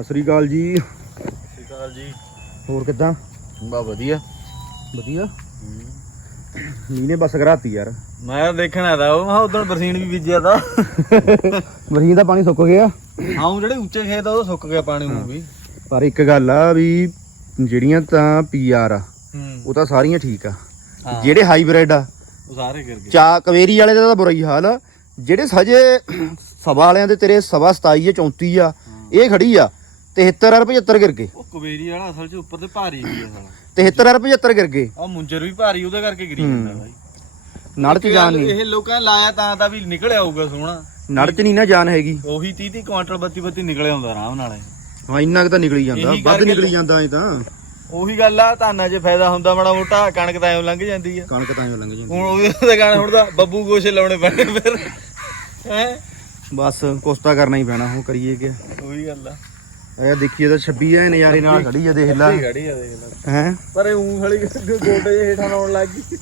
ਸਤਿ ਸ੍ਰੀ ਅਕਾਲ ਜੀ। ਸਿਕਾਰ ਜੀ। ਹੋਰ ਕਿੱਦਾਂ? ਬਾ ਵਧੀਆ। ਵਧੀਆ। ਮੀਂਹ ਨੇ ਬਸ ਕਰਾਤੀ ਯਾਰ। ਮੈਂ ਦੇਖਣਾ ਦਾ ਉਹ ਮੈਂ ਉਦੋਂ ਬਰਸੀਨ ਵੀ ਬੀਜਿਆ ਤਾਂ। ਮਰੀਂ ਦਾ ਪਾਣੀ ਸੁੱਕ ਗਿਆ। ਹਾਂ ਉਹ ਜਿਹੜੇ ਉੱਚੇ ਖੇਤ ਆ ਉਹ ਸੁੱਕ ਗਿਆ ਪਾਣੀ ਨੂੰ ਵੀ। ਪਰ ਇੱਕ ਗੱਲ ਆ ਵੀ ਜਿਹੜੀਆਂ ਤਾਂ ਪੀਆਰ ਆ ਹੂੰ। ਉਹ ਤਾਂ ਸਾਰੀਆਂ ਠੀਕ ਆ। ਹਾਂ। ਜਿਹੜੇ ਹਾਈਬ੍ਰਿਡ ਆ ਉਹ ਸਾਰੇ ਕਰ ਗਏ। ਚਾ ਕਵੇਰੀ ਵਾਲੇ ਦਾ ਤਾਂ ਬੁਰਾ ਹੀ ਹਾਲ ਆ। ਜਿਹੜੇ ਸਜੇ ਸਵਾ ਵਾਲਿਆਂ ਦੇ ਤੇਰੇ ਸਵਾ 27 ਆ 34 ਆ ਇਹ ਖੜੀ ਆ। 73 ਆ 75 ਗਿਰ ਗਏ। ਉਹ ਕਵੇਰੀ ਵਾਲਾ ਅਸਲ 'ਚ ਉੱਪਰ ਤੇ ਭਾਰੀ ਵੀ ਆ ਸਾਲਾ। 73 ਆ 75 ਗਿਰ ਗਏ। ਆ ਮੁੰਜਰ ਵੀ ਭਾਰੀ ਉਹਦੇ ਕਰਕੇ ਗਿਰੀ ਜਾਂਦਾ ਬਾਈ। ਨੜ ਚ ਜਾਨ ਨਹੀਂ। ਇਹ ਲੋਕਾਂ ਨੇ ਲਾਇਆ ਤਾਂ ਤਾਂ ਵੀ ਨਿਕਲ ਆਊਗਾ ਸੋਹਣਾ। ਨੜ ਚ ਨਹੀਂ ਨਾ ਜਾਨ ਹੈਗੀ। ਉਹੀ 30 30 ਕੁਆਂਟਲ 32 32 ਨਿਕਲਿਆ ਹੁੰਦਾ ਆਰਾਮ ਨਾਲ ਇਹ। ਹਾਂ ਇੰਨਾ ਕੁ ਤਾਂ ਨਿਕਲੀ ਜਾਂਦਾ। ਇਹੀ ਵੱਧ ਕਰਕੇ ਨਿਕਲੀ ਜਾਂਦਾ ਐ ਤਾਂ। ਉਹੀ ਗੱਲ ਆ ਧਾਨਾਂ 'ਚ ਫਾਇਦਾ ਹੁੰਦਾ ਮਾੜਾ ਮੋਟਾ ਕਣਕ ਤਾਂ ਐਂ ਲੰਘ ਜਾਂਦੀ ਆ। ਕਣਕ ਤਾਂ ਐਂ ਲੰਘ ਜਾਂਦੀ ਹੁਣ ਉਹਦੇ ਗਾਣੇ ਹੁਣ ਤਾਂ ਬੱਬੂ ਗੋਸ਼ੇ ਲਾਉਣੇ ਪੈਣੇ ਫਿਰ। ਹੈ? ਬਸ ਕੋਸਤਾ ਕਰਨਾ ਹੀ ਪੈਣਾ ਹੁਣ ਕਰੀਏ ਕਿ? ਉਹੀ ਗੱਲ ਆ। ਇਹ ਦੇਖੀਏ ਤਾਂ 26 ਐ ਨਜ਼ਾਰੇ ਨਾਲ ਖੜੀ ਆ ਦੇਖ ਲੈ। ਖੜੀ ਆ ਦੇਖ ਲੈ। ਹੈ? ਪਰ ਇਹ ਊਂ ਹਲੀ ਗੋਡੇ ਜਿਹੇ ਹੇਠਾਂ ਲਾਉਣ ਲੱਗ ਗਈ।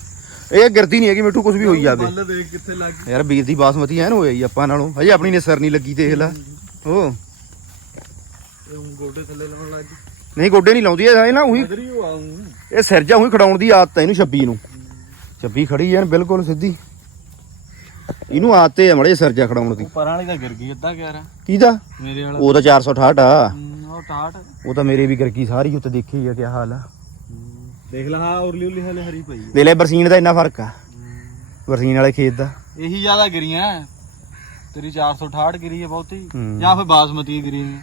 ਇਹ ਗਿਰਦੀ ਨਹੀਂ ਹੈਗੀ ਮਿੱਠੂ ਕੁਝ ਵੀ ਹੋਈ ਜਾਵੇ। ਬੱਲ ਦੇਖ ਕਿੱਥੇ ਲੱਗ ਗਈ। ਯਾਰ ਵੀਰ ਦੀ ਬਾਸਮਤੀ ਐਨ ਜੀ ਆਪਾਂ ਨਾਲੋਂ। ਹਜੇ ਆਪਣੀ ਨੇ ਸਰ ਨਹੀਂ ਲੱਗੀ ਦੇਖ ਲੈ। ਉਹ ਇਹ ਊਂ ਗੋਡੇ ਥੱਲੇ ਲਾਉਣ ਲੱਗ ਗਈ। ਨਹੀਂ ਗੋਡੇ ਨਹੀਂ ਲਾਉਂਦੀ ਇਹ ਨਾ ਉਹੀ ਇਹ ਸਿਰ ਜਾ ਉਹੀ ਖੜਾਉਣ ਦੀ ਆਦਤ ਹੈ ਇਹਨੂੰ 26 ਨੂੰ। 26 ਖੜੀ ਐਨ ਬਿਲਕੁਲ ਸਿੱਧੀ। ਇਹਨੂੰ ਆਦਤ ਹੈ ਮੜੇ ਸਿਰ ਜਾ ਖੜਾਉਣ ਦੀ। ਪਰਾਂ ਵਾਲੀ ਤਾਂ ਗਿਰ ਗਈ ਅੱਧਾ ਗਿਆਰਾ ਕਿਹਦਾ? ਮੇਰੇ ਵਾਲਾ। ਉਹ ਤਾਂ 468 ਆ। ਹੂੰ, ਉਹ ਟਾਟ ਉਹ ਤਾਂ ਮੇਰੇ ਵੀ ਗਿਰ ਗਈ ਸਾਰੀ ਉੱਤੇ ਦੇਖੀ ਆ ਕਿਆ ਹਾਲ ਆ। ਦੇਖ ਲਾ ਹਾਂ ਉਰਲੀ ਉਰਲੀ ਹਲੇ ਹਰੀ ਪਈ ਆ। ਵੇਲੇ ਲੈ ਬਰਸੀਨ ਦਾ ਇੰਨਾ ਫ਼ਰਕ ਆ। ਬਰਸੀਨ ਵਾਲੇ ਖੇਤ ਦਾ। ਇਹੀ ਜ਼ਿਆਦਾ ਗਿਰੀਆਂ। ਤੇਰੀ 468 ਗਿਰੀ ਹੈ ਬਹੁਤੀ। ਹੂੰ। ਜਾਂ ਫਿਰ ਬਾਸਮਤੀ ਗਿਰੀ ਹੈ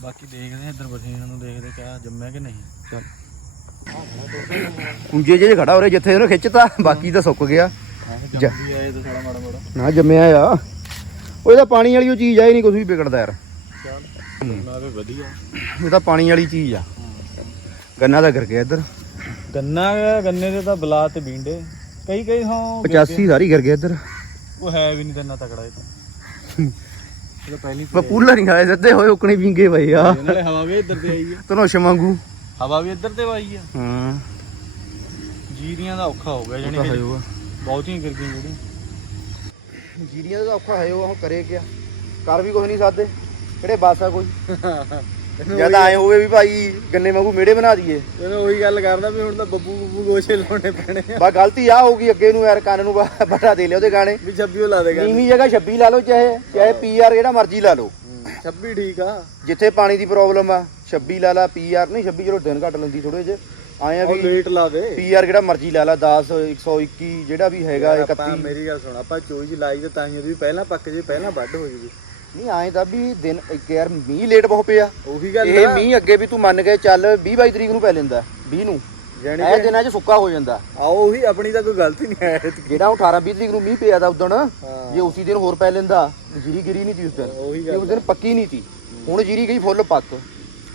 ਬਾਕੀ ਦੇਖਦੇ ਆ ਇੱਧਰ ਬਰਸੀਨ ਨੂੰ ਦੇਖਦੇ ਕਿਆ ਜੰਮਿਆ ਕਿ ਨਹੀਂ। ਚੱਲ। ਉਂਜੇ ਜੇ ਖੜਾ ਹੋ ਰਿਹਾ ਜਿੱਥੇ ਉਹਨੇ ਖਿੱਚਤਾ ਬਾਕੀ ਤਾਂ ਸੁੱਕ ਗਿਆ। ਆਹ ਜਾ। ਜੰਮੀ ਆਏ ਤਾਂ ਸਾਲਾ ਮਾੜਾ ਮਾੜਾ ਨਾ ਜੰਮਿਆ ਆ। ਉਹ ਇਹਦਾ ਪਾਣੀ ਵਾਲੀ ਉਹ ਚੀਜ਼ ਆ ਹੀ ਨਹੀਂ ਕੁਝ ਵੀ ਵਿਗੜਦਾ ਯਾਰ। ਚੱਲ। ਨਾ ਵੀ ਵਧੀਆ। ਇਹ ਤਾਂ ਪਾਣੀ ਵਾਲੀ ਚੀਜ਼ ਆ। ਗੰਨਾ ਦਾ ਕਰ ਗਿਆ ਇੱਧਰ। ਗੰਨਾ ਗੰਨੇ ਦੇ ਤਾਂ ਬਲਾ ਤੇ ਬੀਂਡੇ। ਕਈ ਕਈ ਹਾਂ 85 ਸਾਰੀ ਕਰ ਗਿਆ ਇੱਧਰ। ਉਹ ਹੈ ਵੀ ਨਹੀਂ ਤੇ ਇੰਨਾ ਤਕੜਾ ਇਹ ਤਾਂ। ਇਹ ਪਹਿਲੀ ਪੂਲਾ ਨਹੀਂ ਖਾਏ ਸਿੱਧੇ ਹੋਏ ਉਕਣੇ ਵਿੰਗੇ ਪਏ ਆ। ਨਾਲੇ ਹਵਾ ਵੀ ਇੱਧਰ ਤੇ ਆਈ ਹੈ ਤਨੋਸ਼ ਵਾਂਗੂ। ਹਵਾ ਵੀ ਇੱਧਰ ਤੇ ਆਈ ਆ। ਹਾਂ। ਜੀਰੀਆਂ ਦਾ ਔਖਾ ਹੋ ਗਿਆ ਜਣੀ ਹੈ ਉਹ ਬਹੁਤੀਆਂ ਗਿਰ ਗਈਆਂ ਜਿਹੜੀਆਂ। ਜੀਰੀਆਂ ਦਾ ਔਖਾ ਹੈ ਉਹ ਕਰੇ ਗਿਆ ਕਰ ਵੀ ਕੁਝ ਨਹੀਂ ਸਕਦੇ ਕਿਹੜੇ ਬਾਸ ਕੋਈ? ਜਦ ਆਏ ਹੋਵੇ ਵੀ ਭਾਈ ਗੰਨੇ ਵਾਂਗੂ ਮੇੜੇ ਬਣਾ ਦਈਏ। ਇਹਨੂੰ ਉਹੀ ਗੱਲ ਕਰਦਾ ਵੀ ਹੁਣ ਤਾਂ ਬੱਬੂ ਬੱਬੂ ਗੋਸ਼ੇ ਲਾਉਣੇ ਪੈਣੇ ਆ। ਬਾ ਗਲਤੀ ਆ ਹੋਊਗੀ ਅੱਗੇ ਨੂੰ ਯਾਰ ਕੰਨ ਨੂੰ ਬਟਾ ਦੇ ਲਿਆ ਉਹਦੇ ਗਾਣੇ। ਵੀ 26 ਲਾ ਦੇਗਾ ਨੀਵੀਂ ਜਗ੍ਹਾ 26 ਲਾ ਲਓ ਚਾਹੇ ਚਾਹੇ ਪੀਆਰ ਜਿਹੜਾ ਮਰਜ਼ੀ ਲਾ ਲਓ। 26 ਠੀਕ ਆ। ਜਿੱਥੇ ਪਾਣੀ ਦੀ ਪ੍ਰੋਬਲਮ ਆ। 26 ਲਾ ਲਾ ਪੀਆਰ ਨਹੀਂ 26 ਚਲੋ ਦਿਨ ਘੱਟ ਲੈਂਦੀ ਥੋੜੇ ਜਿਹੇ। ਆਏ ਆ ਉਹ ਵੀ ਲੇਟ ਲਾ ਦੇ। ਪੀਆਰ ਜਿਹੜਾ ਮਰਜ਼ੀ ਲਾ ਲਾ 10 121 ਜਿਹੜਾ ਵੀ ਹੈਗਾ ਆਪਾਂ 31 ਮੇਰੀ ਗੱਲ ਸੁਣ ਆਪਾਂ ਚੋਈ ਚ ਲਾਈ ਤੇ ਹੀ ਉਹਦੀ ਪਹਿਲਾਂ ਪੱਕ ਜੇ ਪਹਿਲਾਂ ਵੱਢ ਹੋ ਜੂਗੀ। ਨਹੀਂ ਆਏ ਤਾਂ ਵੀ ਦਿਨ ਇੱਕ ਯਾਰ ਮੀਂਹ ਲੇਟ ਬਹੁਤ ਪਿਆ। ਉਹੀ ਗੱਲ ਇਹ ਮੀਂਹ ਅੱਗੇ ਵੀ ਤੂੰ ਮੰਨ ਕੇ ਚੱਲ 20 22 ਤਰੀਕ ਨੂੰ ਪੈ ਲੈਂਦਾ 20 ਨੂੰ। ਇਹ ਦਿਨਾਂ 'ਚ ਸੁੱਕਾ ਹੋ ਜਾਂਦਾ। ਆ ਉਹੀ ਆਪਣੀ ਤਾਂ ਕੋਈ ਗਲਤੀ ਨਹੀਂ ਹੈ ਜਿਹੜਾ ਉਹ 18 20 ਤਰੀਕ ਨੂੰ ਮੀਂਹ ਪਿਆ ਦਾ ਉਦਣ ਹਾਂ। ਜੇ ਉਸੇ ਦਿਨ ਹੋਰ ਪੈ ਲੈਂਦਾ ਜੀਰੀ ਗਿਰੀ ਨਹੀਂ ਤੀ ਉਸ ਦਿਨ। ਉਸ ਦਿਨ ਪੱਕੀ ਨਹੀਂ ਤੀ। ਹੁਣ ਜੀਰੀ ਗਈ ਫੁੱਲ ਪੱਕ।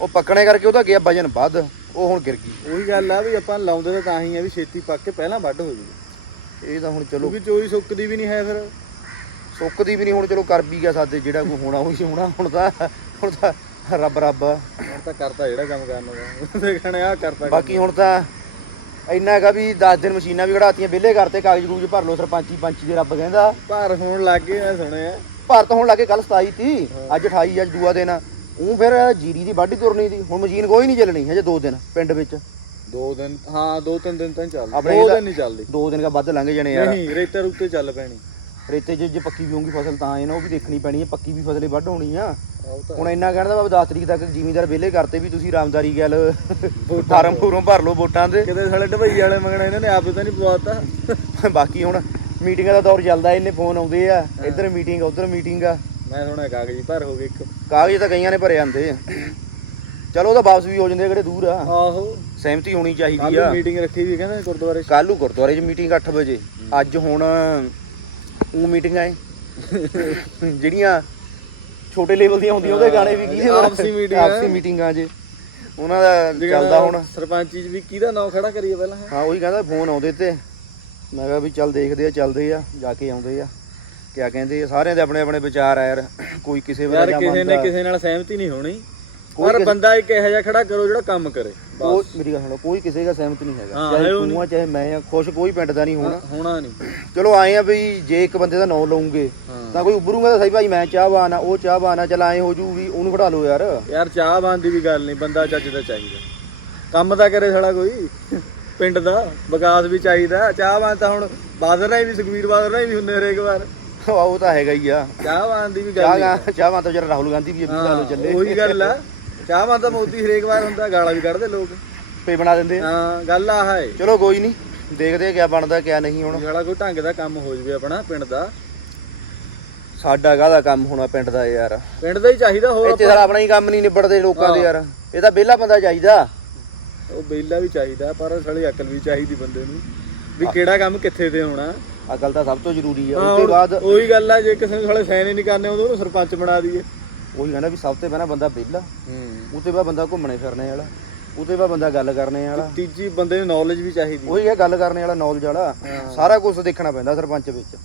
ਉਹ ਪੱਕਣੇ ਕਰਕੇ ਉਹਦਾ ਗਿਆ ਵਜਨ ਵੱਧ ਉਹ ਹੁਣ ਗਿਰ ਗਈ। ਉਹੀ ਗੱਲ ਆ ਵੀ ਆਪਾਂ ਲਾਉਂਦੇ ਤਾਂ ਤਾਂ ਹੀ ਆ ਵੀ ਛੇਤੀ ਪੱਕ ਕੇ ਪਹਿਲਾਂ ਵੱਢ ਹੋ ਜੂਗੀ ਇਹ ਤਾਂ ਹੁਣ ਚਲੋ ਕਿਉਂਕਿ ਚੋਈ ਸੁੱਕਦੀ ਵੀ ਨਹੀਂ ਹੈ ਫਿਰ। ਸੁੱਕਦੀ ਵੀ ਨਹੀਂ ਹੁਣ ਚਲੋ ਕਰ ਵੀ ਗਿਆ ਸਾਡੇ ਜਿਹੜਾ ਕੋਈ ਹੋਣਾ ਉਹ ਹੋਣਾ ਹੁਣ ਤਾਂ ਹੁਣ ਤਾਂ ਰੱਬ ਰੱਬ ਆ। ਹੁਣ ਤਾਂ ਕਰਤਾ ਜਿਹੜਾ ਕੰਮ ਕਰਨ ਦਾ ਦੇਖਣੇ ਆ ਕਰਤਾ ਬਾਕੀ ਹੁਣ ਤਾਂ ਇੰਨਾ ਹੈਗਾ ਵੀ 10 ਦਿਨ ਮਸ਼ੀਨਾਂ ਵੀ ਕਢਾਤੀਆਂ ਵਿਹਲੇ ਕਰਤੇ ਕਾਗਜ਼ ਕੂਗਜ਼ ਭਰ ਲਓ ਸਰਪੰਚੀ ਪੰਚੀ ਦੇ ਰੱਬ ਕਹਿੰਦਾ। ਭਾਰ ਹੋਣ ਲੱਗ ਗਏ ਮੈਂ ਸੁਣਿਆ। ਭਾਰਤ ਹੋਣ ਲੱਗੇ ਕੱਲ 27 ਤੀ ਅੱਜ 28 ਅੱਜ ਦੂਆ ਦਿਨ ਉਹ ਫਿਰ ਜੀਰੀ ਦੀ ਵਾਢੀ ਤੁਰਨੀ ਦੀ ਹੁਣ ਮਸ਼ੀਨ ਕੋਈ ਨਹੀਂ ਚੱਲਣੀ ਹਜੇ 2 ਦਿਨ ਪਿੰਡ ਵਿੱਚ। ਦੋ ਦਿਨ ਹਾਂ ਦੋ ਤਿੰਨ ਦਿਨ ਤਾਂ ਨਹੀਂ ਚੱਲਦੀ। ਆਪਣੇ ਦੋ ਦਿਨ ਨਹੀਂ ਚੱਲਦੀ। 2 ਦਿਨ ਦਾ ਵੱਧ ਲੰਘ ਜਾਣੇ ਯਾਰ। ਨਹੀਂ ਰੇਤੇ ਰੁੱਤੇ ਚੱਲ ਪੈਣੀ। ਰੇਤੇ 'ਚ ਜੇ ਪੱਕੀ ਵੀ ਹੋਊਗੀ ਫਸਲ ਤਾਂ ਇਹ ਨਾ ਉਹ ਵੀ ਦੇਖਣੀ ਪੈਣੀ ਹੈ ਪੱਕੀ ਵੀ ਫਸਲੇ ਵੱਢ ਹੋਣੀ ਆ। ਉਹ ਤਾਂ ਹੁਣ ਇੰਨਾ ਕਹਿਣ ਦਾ ਬਾਬਾ 10 ਤਰੀਕ ਤੱਕ ਜ਼ਿਮੀਂਦਾਰ ਵਿਹਲੇ ਕਰਤੇ ਵੀ ਤੁਸੀਂ ਰਾਮਦਾਰੀ ਗੱਲ ਫਾਰਮ ਫੂਰਮ ਭਰ ਲਓ ਵੋਟਾਂ ਦੇ ਕਿਤੇ ਸਾਲੇ ਢਬਈ ਵਾਲੇ ਮੰਗਣਾ ਇਹਨਾਂ ਨੇ ਆਪੇ ਤਾਂ ਨਹੀਂ ਪਵਾਤਾ। ਬਾਕੀ ਹੁਣ ਮੀਟਿੰਗਾਂ ਦਾ ਦੌਰ ਚੱਲਦਾ ਇਹਨੇ ਫੋਨ ਆਉਂਦੇ ਆ। ਇੱਧਰ ਮੀਟਿੰਗ ਉੱਧਰ ਮੀਟਿੰਗ ਆ। ਮੈਂ ਸੁਣਿਆ ਕਾਗਜ਼ੀ ਭਰ ਹੋ ਗਏ ਇੱਕ। ਕਾਗਜ਼ ਤਾਂ ਕਈਆਂ ਨੇ ਭਰੇ ਜਾਂਦੇ ਆ ਚਲੋ ਉਹਦਾ ਵਾਪਸ ਵੀ ਹੋ ਜਾਂਦੇ ਆ ਕਿਹੜੇ ਦੂਰ ਆ। ਆਹੋ। ਸਹਿਮਤੀ ਹੋਣੀ ਚਾਹੀਦੀ ਕੱਲ ਆ ਮੀਟਿੰਗ ਰੱਖੀ ਵੀ ਕਹਿੰਦੇ ਗੁਰਦੁਆਰੇ 'ਚ। ਕੱਲ ਨੂੰ ਗੁਰਦੁਆਰੇ 'ਚ ਮੀਟਿੰਗ 8 ਵਜੇ। ਅੱਜ ਹੁਣ ਉਹ ਮੀਟਿੰਗਾਂ ਏ ਜਿਹੜੀਆਂ ਛੋਟੇ ਲੈਵਲ ਦੀਆਂ ਹੁੰਦੀਆਂ ਉਹਦੇ ਗਾਣੇ ਵੀ ਕੀ ਆਪਸੀ meeting ਆ। ਆਪਸੀ ਮੀਟਿੰਗਾਂ 'ਚ ਉਹਨਾਂ ਦਾ ਚੱਲਦਾ ਹੁਣ। ਸਰਪੰਚੀ 'ਚ ਵੀ ਕਿਹਦਾ ਨਾਂ ਖੜਾ ਕਰੀਏ ਪਹਿਲਾਂ? ਹਾਂ ਉਹੀ ਕਹਿੰਦਾ ਫੋਨ ਆਉਂਦੇ ਤੇ। ਮੈਂ ਕਿਹਾ ਵੀ ਚੱਲ ਦੇਖਦੇ ਆ ਚੱਲਦੇ ਆ ਜਾ ਕੇ ਆਉਂਦੇ ਆ। ਕਿਆ ਕਹਿੰਦੇ ਆ ਸਾਰਿਆਂ ਦੇ ਆਪਣੇ ਆਪਣੇ ਵਿਚਾਰ ਆ ਯਾਰ ਕੋਈ ਕਿਸੇ ਵੇਲੇ ਯਾਰ ਜਾਂ ਕਿਸੇ ਨੇ ਮੰਨਦਾ ਕਿਸੇ ਨਾਲ ਸਹਿਮਤੀ ਨਹੀਂ ਹੋਣੀ। ਕੋਈ ਪਰ ਕਿਸੇ- ਬੰਦਾ ਇੱਕ ਇਹੋ ਜਿਹਾ ਖੜਾ ਕਰੋ ਜਿਹੜਾ ਕੰਮ ਕਰੇ ਕੋਈ ਮੇਰੀ ਗੱਲ ਸੁਣੋ ਕੋਈ ਕਿਸੇ ਦਾ ਸਹਿਮਤ ਨਹੀਂ ਹੈਗਾ। ਹਾਂ, ਚਾਹੇ ਹੈ ਉਹ ਤੂੰ ਆ ਚਾਹੇ ਮੈਂ ਆ ਖੁਸ਼ ਕੋਈ ਪਿੰਡ ਦਾ ਨਹੀਂ ਹੋਣਾ। ਹੋਣਾ ਨਹੀਂ। ਚਲੋ ਆਏ ਆ ਵੀ ਜੇ ਇੱਕ ਬੰਦੇ ਦਾ ਨਾਂ ਲਵਾਂਗੇ ਹਾਂ। ਤਾਂ ਕੋਈ ਉੱਭਰੂਗਾ ਤਾਂ ਸਹੀ ਭਾਈ ਮੈਂ ਚਾਹਵਾਨ ਆ ਉਹ ਚਾਹਵਾਨ ਆ ਚਲ ਐ ਹੋ ਜੂ ਵੀ ਉਹਨੂੰ ਖੜਾ ਲਓ ਯਾਰ। ਯਾਰ ਚਾਹ ਬੰਦ ਦੀ ਵੀ ਗੱਲ ਨਹੀਂ ਬੰਦਾ ਚੱਜ ਦਾ ਚਾਹੀਦਾ। ਕੰਮ ਤਾਂ ਕਰੇ ਸਾਲਾ ਕੋਈ ਪਿੰਡ ਦਾ ਵਿਕਾਸ ਵੀ ਚਾਹੀਦਾ। ਚਾਹ ਬੰਦ ਤਾਂ ਹੁਣ ਬਾਦਲ ਰਾਈ ਵੀ ਸੁਖਵੀਰ ਬਾਦਲ ਰਾਈ ਵੀ ਹੁੰਦੇ ਹਰੇਕ ਵਾਰ। ਉਹ ਤਾਂ ਹੈਗਾ ਹੀ ਆ। ਚਾਹ ਬੰਦ ਦੀ ਵੀ ਗੱਲ ਚਾਹ ਗਾ- ਚਾਹਵਾਨ ਤਾਂ ਜਰਾ ਰਾਹੁਲ ਗਾਂਧੀ ਵੀ 20 ਸਾਲੋਂ ਚੱਲੇ। ਉਹੀ ਗੱਲ ਆ। ਚਾਹ ਤਾਂ ਮੋਦੀ ਹਰੇਕ ਵਾਰ ਹੁੰਦਾ ਗਾਲਾਂ ਵੀ ਕੱਢਦੇ ਲੋਕ। ਪੇ ਬਣਾ ਦਿੰਦੇ ਆ। ਹਾਂ ਗੱਲ ਆ ਹੈ ਚਲੋ ਕੋਈ ਨਹੀਂ ਦੇਖਦੇ ਆ ਕਿਆ ਬਣਦਾ ਕਿਆ ਨਹੀਂ ਹੁਣ। ਸਾਲਾ ਕੋਈ ਢੰਗ ਦਾ ਕੰਮ ਹੋ ਜਵੇ ਆਪਣਾ ਪਿੰਡ ਦਾ। ਸਾਡਾ ਕਾਹਦਾ ਕੰਮ ਹੋਣਾ ਪਿੰਡ ਦਾ ਯਾਰ? ਪਿੰਡ ਦਾ ਹੀ ਚਾਹੀਦਾ ਹੋਰ ਇੱਥੇ ਸਾਰਾ ਆਪਣਾ ਹੀ ਕੰਮ ਨਹੀਂ ਨਿਬੜਦੇ ਲੋਕਾਂ ਦੇ ਯਾਰ। ਇਹ ਤਾਂ ਵਿਹਲਾ ਬੰਦਾ ਚਾਹੀਦਾ। ਉਹ ਬੇਲਾ ਵੀ ਚਾਹੀਦਾ ਪਰ ਸਾਲੀ ਅਕਲ ਵੀ ਚਾਹੀਦੀ ਬੰਦੇ ਨੂੰ। ਵੀ ਕਿਹੜਾ ਕੰਮ ਕਿੱਥੇ ਤੇ ਹੋਣਾ ਅਕਲ ਤਾਂ ਸਭ ਤੋਂ ਜ਼ਰੂਰੀ ਆ ਹਾਂ, ਉਸ ਤੋਂ ਬਾਅਦ ਉਹੀ ਗੱਲ ਆ ਜੇ ਕਿਸੇ ਨੂੰ ਸਾਲੇ ਸਾਈਨ ਹੀ ਨਹੀਂ ਕਰਨੇ ਉਹਨੂੰ ਸਰਪੰਚ ਬਣਾ ਦਈਏ। ਉਹੀ ਕਹਿੰਦਾ ਵੀ ਸਭ ਤੋਂ ਪਹਿਲਾਂ ਬੰਦਾ ਵਿਹਲਾ। ਹੂੰ। ਉਹ ਤੋਂ ਬਾਅਦ ਬੰਦਾ ਘੁੰਮਣੇ ਫਿਰਨੇ ਵਾਲਾ। ਉਹ ਤੋਂ ਬਾਅਦ ਬੰਦਾ ਗੱਲ ਕਰਨੇ ਵਾਲਾ। ਤੀਜੀ ਬੰਦੇ ਨੂੰ ਨੌਲੇਜ ਵੀ ਚਾਹੀਦੀ ਉਹੀ ਹੈ ਗੱਲ ਕਰਨੇ ਵਾਲਾ ਨੌਲੇਜ ਵਾਲਾ। ਹਾਂ। ਸਾਰਾ ਕੁਝ ਦੇਖਣਾ ਪੈਂਦਾ ਸਰਪੰਚ ਵਿੱਚ।